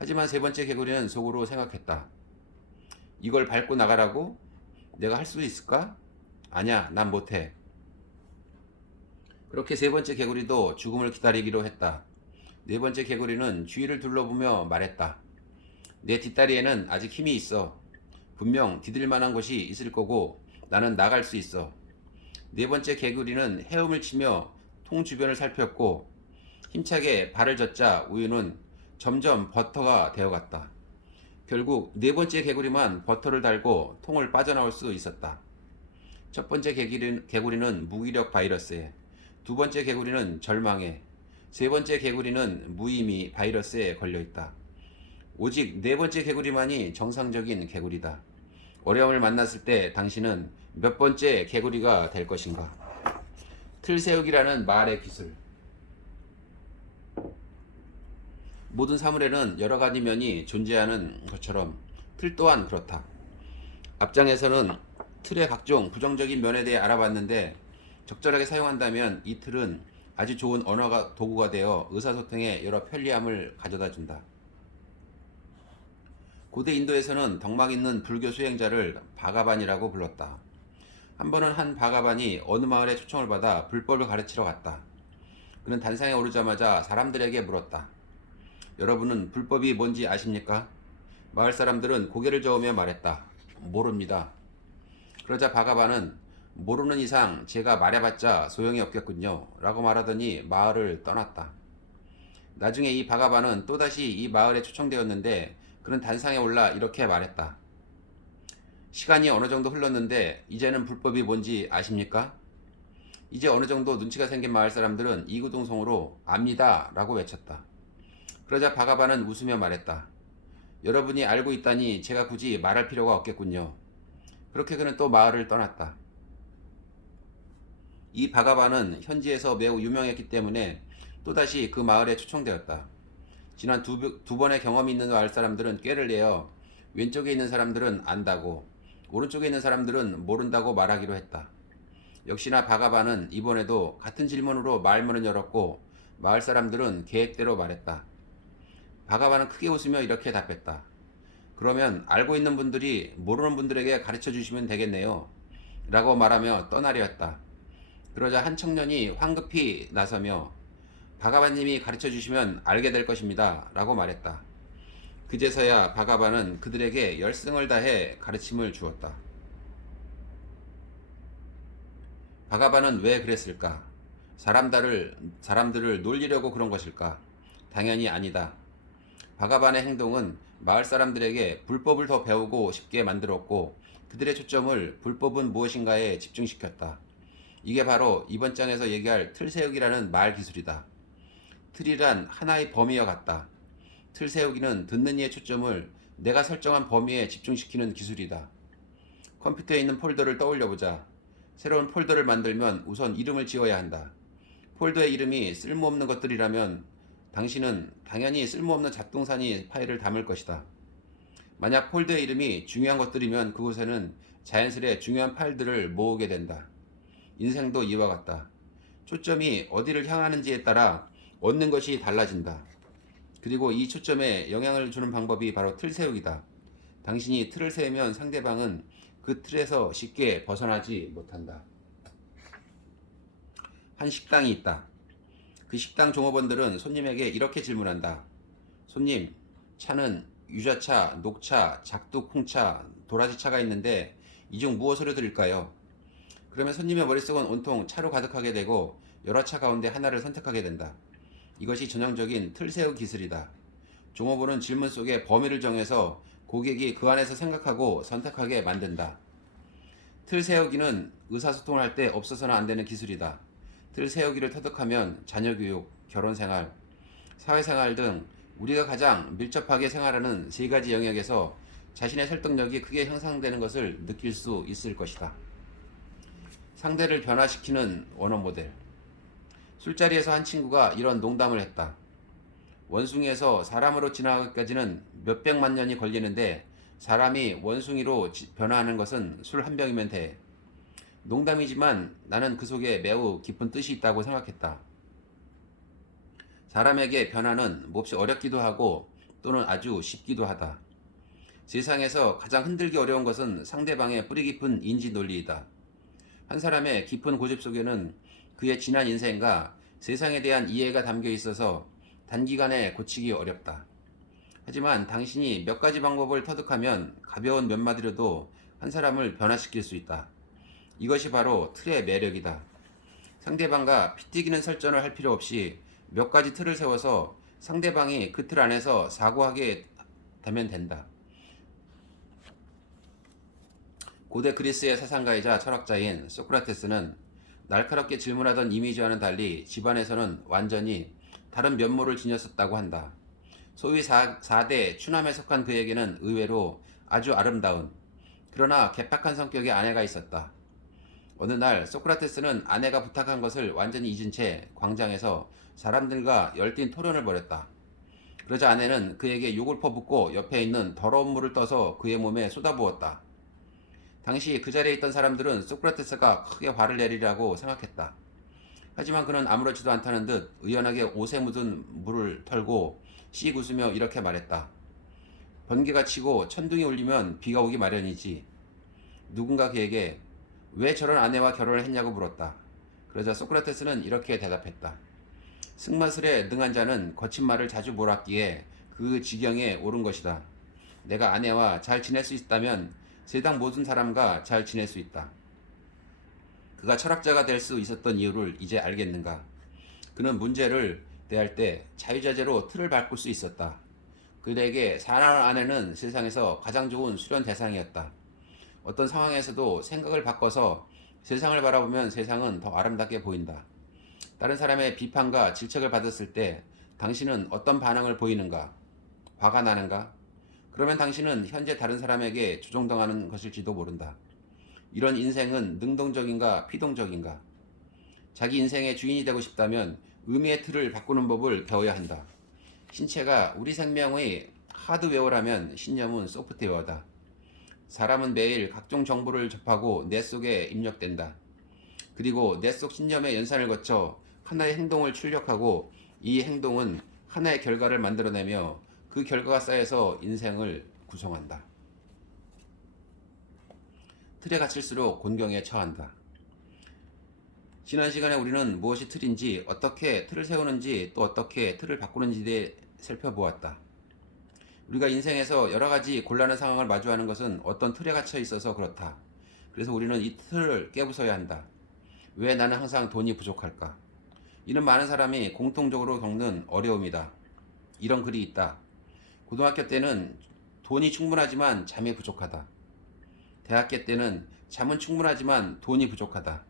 하지만 세 번째 개구리는 속으로 생각했다. 이걸 밟고 나가라고? 내가 할 수 있을까? 아니야, 난 못해. 그렇게 세 번째 개구리도 죽음을 기다리기로 했다. 네 번째 개구리는 주위를 둘러보며 말했다. 내 뒷다리에는 아직 힘이 있어. 분명 디딜 만한 곳이 있을 거고 나는 나갈 수 있어. 네 번째 개구리는 헤엄을 치며 통 주변을 살폈고 힘차게 발을 젓자 우유는 점점 버터가 되어갔다. 결국 네 번째 개구리만 버터를 달고 통을 빠져나올 수 있었다. 첫 번째 개구리는 무기력 바이러스에, 두 번째 개구리는 절망에, 세 번째 개구리는 무의미 바이러스에 걸려있다. 오직 네 번째 개구리만이 정상적인 개구리다. 어려움을 만났을 때 당신은 몇 번째 개구리가 될 것인가? 틀 세우기라는 말의 기술. 모든 사물에는 여러 가지 면이 존재하는 것처럼 틀 또한 그렇다. 앞장에서는 틀의 각종 부정적인 면에 대해 알아봤는데 적절하게 사용한다면 이 틀은 아주 좋은 언어가 도구가 되어 의사소통에 여러 편리함을 가져다 준다. 고대 인도에서는 덕망 있는 불교 수행자를 바가반이라고 불렀다. 한 번은 한 바가반이 어느 마을에 초청을 받아 불법을 가르치러 갔다. 그는 단상에 오르자마자 사람들에게 물었다. 여러분은 불법이 뭔지 아십니까? 마을 사람들은 고개를 저으며 말했다. 모릅니다. 그러자 바가반은 모르는 이상 제가 말해봤자 소용이 없겠군요. 라고 말하더니 마을을 떠났다. 나중에 이 바가바는 또다시 이 마을에 초청되었는데 그는 단상에 올라 이렇게 말했다. 시간이 어느 정도 흘렀는데 이제는 불법이 뭔지 아십니까? 이제 어느 정도 눈치가 생긴 마을 사람들은 이구동성으로 압니다 라고 외쳤다. 그러자 바가바는 웃으며 말했다. 여러분이 알고 있다니 제가 굳이 말할 필요가 없겠군요. 그렇게 그는 또 마을을 떠났다. 이 바가바는 현지에서 매우 유명했기 때문에 또다시 그 마을에 초청되었다. 지난 두 번의 경험이 있는 마을 사람들은 꾀를 내어 왼쪽에 있는 사람들은 안다고, 오른쪽에 있는 사람들은 모른다고 말하기로 했다. 역시나 바가바는 이번에도 같은 질문으로 말문을 열었고 마을 사람들은 계획대로 말했다. 바가바는 크게 웃으며 이렇게 답했다. 그러면 알고 있는 분들이 모르는 분들에게 가르쳐 주시면 되겠네요. 라고 말하며 떠나려 했다. 그러자 한 청년이 황급히 나서며 바가바님이 가르쳐 주시면 알게 될 것입니다. 라고 말했다. 그제서야 바가바는 그들에게 열승을 다해 가르침을 주었다. 바가바는 왜 그랬을까? 사람들을 놀리려고 그런 것일까? 당연히 아니다. 바가반의 행동은 마을 사람들에게 불법을 더 배우고 싶게 만들었고 그들의 초점을 불법은 무엇인가에 집중시켰다. 이게 바로 이번 장에서 얘기할 틀 세우기라는 말 기술이다. 틀이란 하나의 범위와 같다. 틀 세우기는 듣는 이의 초점을 내가 설정한 범위에 집중시키는 기술이다. 컴퓨터에 있는 폴더를 떠올려보자. 새로운 폴더를 만들면 우선 이름을 지어야 한다. 폴더의 이름이 쓸모없는 것들이라면 당신은 당연히 쓸모없는 잡동사니 파일을 담을 것이다. 만약 폴더의 이름이 중요한 것들이면 그곳에는 자연스레 중요한 파일들을 모으게 된다. 인생도 이와 같다. 초점이 어디를 향하는지에 따라 얻는 것이 달라진다. 그리고 이 초점에 영향을 주는 방법이 바로 틀 세우기다. 당신이 틀을 세우면 상대방은 그 틀에서 쉽게 벗어나지 못한다. 한 식당이 있다. 그 식당 종업원들은 손님에게 이렇게 질문한다. 손님, 차는 유자차, 녹차, 작두, 콩차, 도라지차가 있는데 이 중 무엇으로 드릴까요? 그러면 손님의 머릿속은 온통 차로 가득하게 되고 여러 차 가운데 하나를 선택하게 된다. 이것이 전형적인 틀 세우 기술이다. 종업원은 질문 속에 범위를 정해서 고객이 그 안에서 생각하고 선택하게 만든다. 틀 세우기는 의사소통을 할 때 없어서는 안 되는 기술이다. 틀 세우기를 터득하면 자녀교육, 결혼생활, 사회생활 등 우리가 가장 밀접하게 생활하는 세 가지 영역에서 자신의 설득력이 크게 향상되는 것을 느낄 수 있을 것이다. 상대를 변화시키는 원어 모델. 술자리에서 한 친구가 이런 농담을 했다. 원숭이에서 사람으로 진화하기까지는 몇백만 년이 걸리는데 사람이 원숭이로 변화하는 것은 술 한 병이면 돼. 농담이지만 나는 그 속에 매우 깊은 뜻이 있다고 생각했다. 사람에게 변화는 몹시 어렵기도 하고 또는 아주 쉽기도 하다. 세상에서 가장 흔들기 어려운 것은 상대방의 뿌리 깊은 인지 논리이다. 한 사람의 깊은 고집 속에는 그의 지난 인생과 세상에 대한 이해가 담겨 있어서 단기간에 고치기 어렵다. 하지만 당신이 몇 가지 방법을 터득하면 가벼운 몇 마디로도 한 사람을 변화시킬 수 있다. 이것이 바로 틀의 매력이다. 상대방과 피 튀기는 설전을 할 필요 없이 몇 가지 틀을 세워서 상대방이 그 틀 안에서 사고하게 되면 된다. 고대 그리스의 사상가이자 철학자인 소크라테스는 날카롭게 질문하던 이미지와는 달리 집안에서는 완전히 다른 면모를 지녔었다고 한다. 소위 4대 추남에 속한 그에게는 의외로 아주 아름다운 그러나 개팍한 성격의 아내가 있었다. 어느 날 소크라테스는 아내가 부탁한 것을 완전히 잊은 채 광장에서 사람들과 열띤 토론을 벌였다. 그러자 아내는 그에게 욕을 퍼붓고 옆에 있는 더러운 물을 떠서 그의 몸에 쏟아부었다. 당시 그 자리에 있던 사람들은 소크라테스가 크게 화를 내리라고 생각했다. 하지만 그는 아무렇지도 않다는 듯 의연하게 옷에 묻은 물을 털고 씩 웃으며 이렇게 말했다. 번개가 치고 천둥이 울리면 비가 오기 마련이지. 누군가 그에게 왜 저런 아내와 결혼을 했냐고 물었다. 그러자 소크라테스는 이렇게 대답했다. 승마술에 능한 자는 거친 말을 자주 몰았기에 그 지경에 오른 것이다. 내가 아내와 잘 지낼 수 있다면 세상 모든 사람과 잘 지낼 수 있다. 그가 철학자가 될 수 있었던 이유를 이제 알겠는가? 그는 문제를 대할 때 자유자재로 틀을 바꿀 수 있었다. 그에게 사람 안에는 세상에서 가장 좋은 수련 대상이었다. 어떤 상황에서도 생각을 바꿔서 세상을 바라보면 세상은 더 아름답게 보인다. 다른 사람의 비판과 질책을 받았을 때 당신은 어떤 반응을 보이는가? 화가 나는가? 그러면 당신은 현재 다른 사람에게 조종당하는 것일지도 모른다. 이런 인생은 능동적인가 피동적인가? 자기 인생의 주인이 되고 싶다면 의미의 틀을 바꾸는 법을 배워야 한다. 신체가 우리 생명의 하드웨어라면 신념은 소프트웨어다. 사람은 매일 각종 정보를 접하고 뇌 속에 입력된다. 그리고 뇌 속 신념의 연산을 거쳐 하나의 행동을 출력하고 이 행동은 하나의 결과를 만들어내며 그 결과가 쌓여서 인생을 구성한다. 틀에 갇힐수록 곤경에 처한다. 지난 시간에 우리는 무엇이 틀인지, 어떻게 틀을 세우는지, 또 어떻게 틀을 바꾸는지에 대해 살펴보았다. 우리가 인생에서 여러 가지 곤란한 상황을 마주하는 것은 어떤 틀에 갇혀 있어서 그렇다. 그래서 우리는 이 틀을 깨부숴야 한다. 왜 나는 항상 돈이 부족할까? 이는 많은 사람이 공통적으로 겪는 어려움이다. 이런 글이 있다. 고등학교 때는 돈이 충분하지만 잠이 부족하다. 대학교 때는 잠은 충분하지만 돈이 부족하다.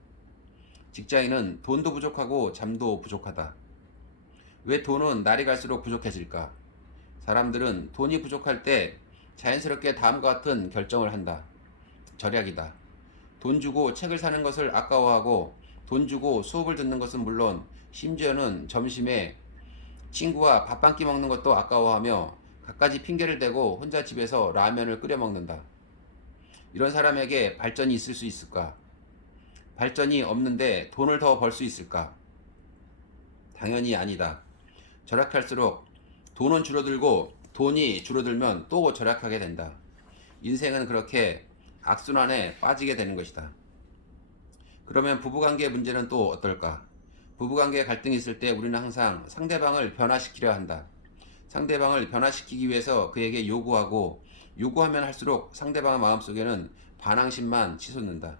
직장인은 돈도 부족하고 잠도 부족하다. 왜 돈은 날이 갈수록 부족해질까? 사람들은 돈이 부족할 때 자연스럽게 다음과 같은 결정을 한다. 절약이다. 돈 주고 책을 사는 것을 아까워하고 돈 주고 수업을 듣는 것은 물론 심지어는 점심에 친구와 밥 한 끼 먹는 것도 아까워하며 갖가지 핑계를 대고 혼자 집에서 라면을 끓여 먹는다. 이런 사람에게 발전이 있을 수 있을까? 발전이 없는데 돈을 더 벌 수 있을까? 당연히 아니다. 절약할수록 돈은 줄어들고 돈이 줄어들면 또 절약하게 된다. 인생은 그렇게 악순환에 빠지게 되는 것이다. 그러면 부부관계의 문제는 또 어떨까? 부부관계에 갈등이 있을 때 우리는 항상 상대방을 변화시키려 한다. 상대방을 변화시키기 위해서 그에게 요구하고 요구하면 할수록 상대방의 마음속에는 반항심만 치솟는다.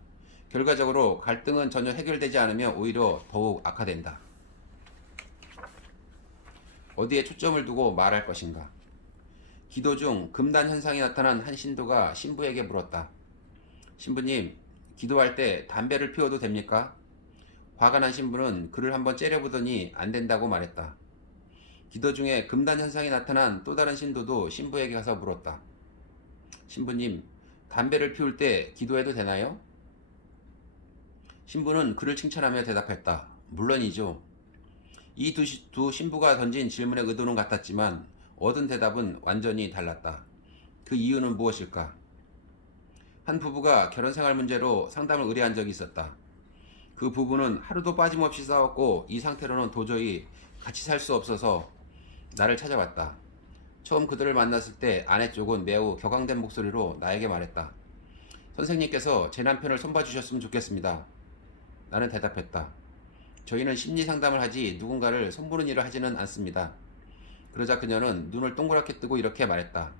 결과적으로 갈등은 전혀 해결되지 않으며 오히려 더욱 악화된다. 어디에 초점을 두고 말할 것인가? 기도 중 금단 현상이 나타난 한 신도가 신부에게 물었다. 신부님, 기도할 때 담배를 피워도 됩니까? 화가 난 신부는 그를 한번 째려보더니 안 된다고 말했다. 기도 중에 금단 현상이 나타난 또 다른 신도도 신부에게 가서 물었다. 신부님, 담배를 피울 때 기도해도 되나요? 신부는 그를 칭찬하며 대답했다. 물론이죠. 이 두 신부가 던진 질문의 의도는 같았지만 얻은 대답은 완전히 달랐다. 그 이유는 무엇일까? 한 부부가 결혼생활 문제로 상담을 의뢰한 적이 있었다. 그 부부는 하루도 빠짐없이 싸웠고 이 상태로는 도저히 같이 살 수 없어서 나를 찾아왔다. 처음 그들을 만났을 때 아내 쪽은 매우 격앙된 목소리로 나에게 말했다. 선생님께서 제 남편을 손봐주셨으면 좋겠습니다. 나는 대답했다. 저희는 심리 상담을 하지 누군가를 손보는 일을 하지는 않습니다. 그러자 그녀는 눈을 동그랗게 뜨고 이렇게 말했다.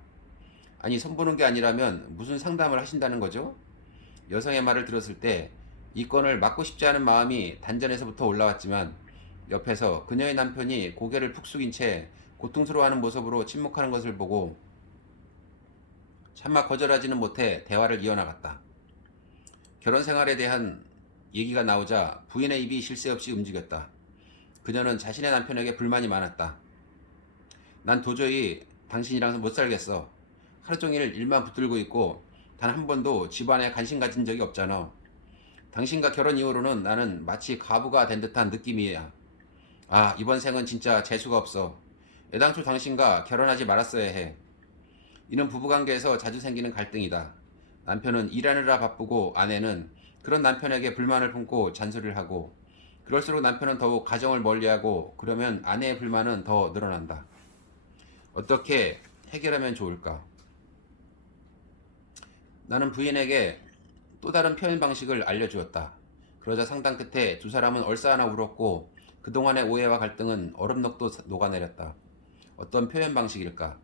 아니, 손보는 게 아니라면 무슨 상담을 하신다는 거죠? 여성의 말을 들었을 때 이 건을 막고 싶지 않은 마음이 단전에서부터 올라왔지만 옆에서 그녀의 남편이 고개를 푹 숙인 채 고통스러워하는 모습으로 침묵하는 것을 보고 차마 거절하지는 못해 대화를 이어나갔다. 결혼 생활에 대한 얘기가 나오자 부인의 입이 쉴 새 없이 움직였다. 그녀는 자신의 남편에게 불만이 많았다. 난 도저히 당신이랑 못 살겠어. 하루 종일 일만 붙들고 있고 단 한 번도 집안에 관심 가진 적이 없잖아. 당신과 결혼 이후로는 나는 마치 과부가 된 듯한 느낌이야. 아, 이번 생은 진짜 재수가 없어. 애당초 당신과 결혼하지 말았어야 해. 이는 부부관계에서 자주 생기는 갈등이다. 남편은 일하느라 바쁘고 아내는 그런 남편에게 불만을 품고 잔소리를 하고 그럴수록 남편은 더욱 가정을 멀리하고 그러면 아내의 불만은 더 늘어난다. 어떻게 해결하면 좋을까? 나는 부인에게 또 다른 표현 방식을 알려주었다. 그러자 상담 끝에 두 사람은 얼싸안아 울었고 그동안의 오해와 갈등은 얼음넉도 녹아내렸다. 어떤 표현 방식일까?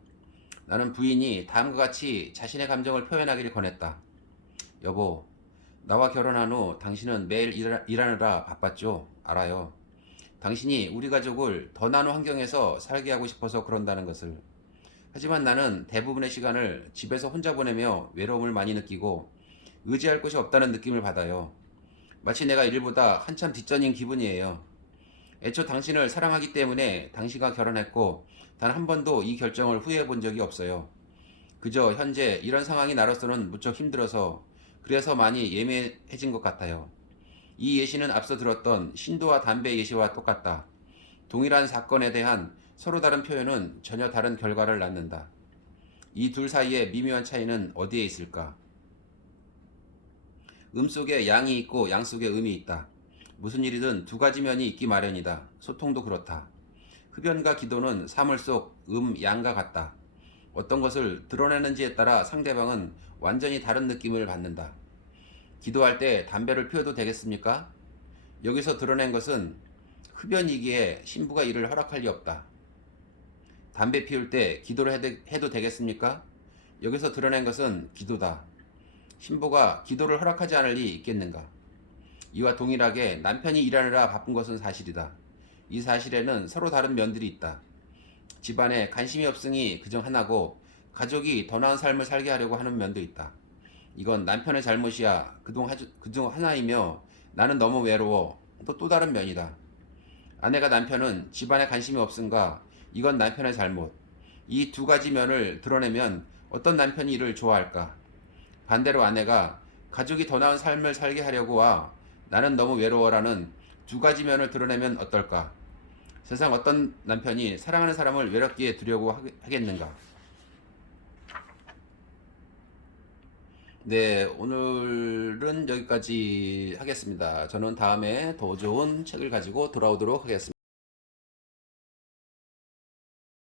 나는 부인이 다음과 같이 자신의 감정을 표현하기를 권했다. 여보, 나와 결혼한 후 당신은 매일 일하느라 바빴죠? 알아요. 당신이 우리 가족을 더 나은 환경에서 살게 하고 싶어서 그런다는 것을. 하지만 나는 대부분의 시간을 집에서 혼자 보내며 외로움을 많이 느끼고 의지할 곳이 없다는 느낌을 받아요. 마치 내가 일보다 한참 뒷전인 기분이에요. 애초 당신을 사랑하기 때문에 당신과 결혼했고 단 한 번도 이 결정을 후회해 본 적이 없어요. 그저 현재 이런 상황이 나로서는 무척 힘들어서 그래서 많이 예민해진 것 같아요. 이 예시는 앞서 들었던 신도와 담배 예시와 똑같다. 동일한 사건에 대한 서로 다른 표현은 전혀 다른 결과를 낳는다. 이 둘 사이의 미묘한 차이는 어디에 있을까? 음 속에 양이 있고 양 속에 음이 있다. 무슨 일이든 두 가지 면이 있기 마련이다. 소통도 그렇다. 흡연과 기도는 사물 속 양과 같다. 어떤 것을 드러내는지에 따라 상대방은 완전히 다른 느낌을 받는다. 기도할 때 담배를 피워도 되겠습니까? 여기서 드러낸 것은 흡연이기에 신부가 이를 허락할 리 없다. 담배 피울 때 기도를 해도 되겠습니까? 여기서 드러낸 것은 기도다. 신부가 기도를 허락하지 않을 리 있겠는가? 이와 동일하게 남편이 일하느라 바쁜 것은 사실이다. 이 사실에는 서로 다른 면들이 있다. 집안에 관심이 없으니 그정 하나고 가족이 더 나은 삶을 살게 하려고 하는 면도 있다. 이건 남편의 잘못이야. 그중 하나이며 나는 너무 외로워. 또 다른 면이다. 아내가 남편은 집안에 관심이 없은가? 이건 남편의 잘못. 이 두 가지 면을 드러내면 어떤 남편이 이를 좋아할까? 반대로 아내가 가족이 더 나은 삶을 살게 하려고 와 나는 너무 외로워라는 두 가지 면을 드러내면 어떨까? 세상 어떤 남편이 사랑하는 사람을 외롭게 두려고 하겠는가? 네, 오늘은 여기까지 하겠습니다. 저는 다음에 더 좋은 책을 가지고 돌아오도록 하겠습니다.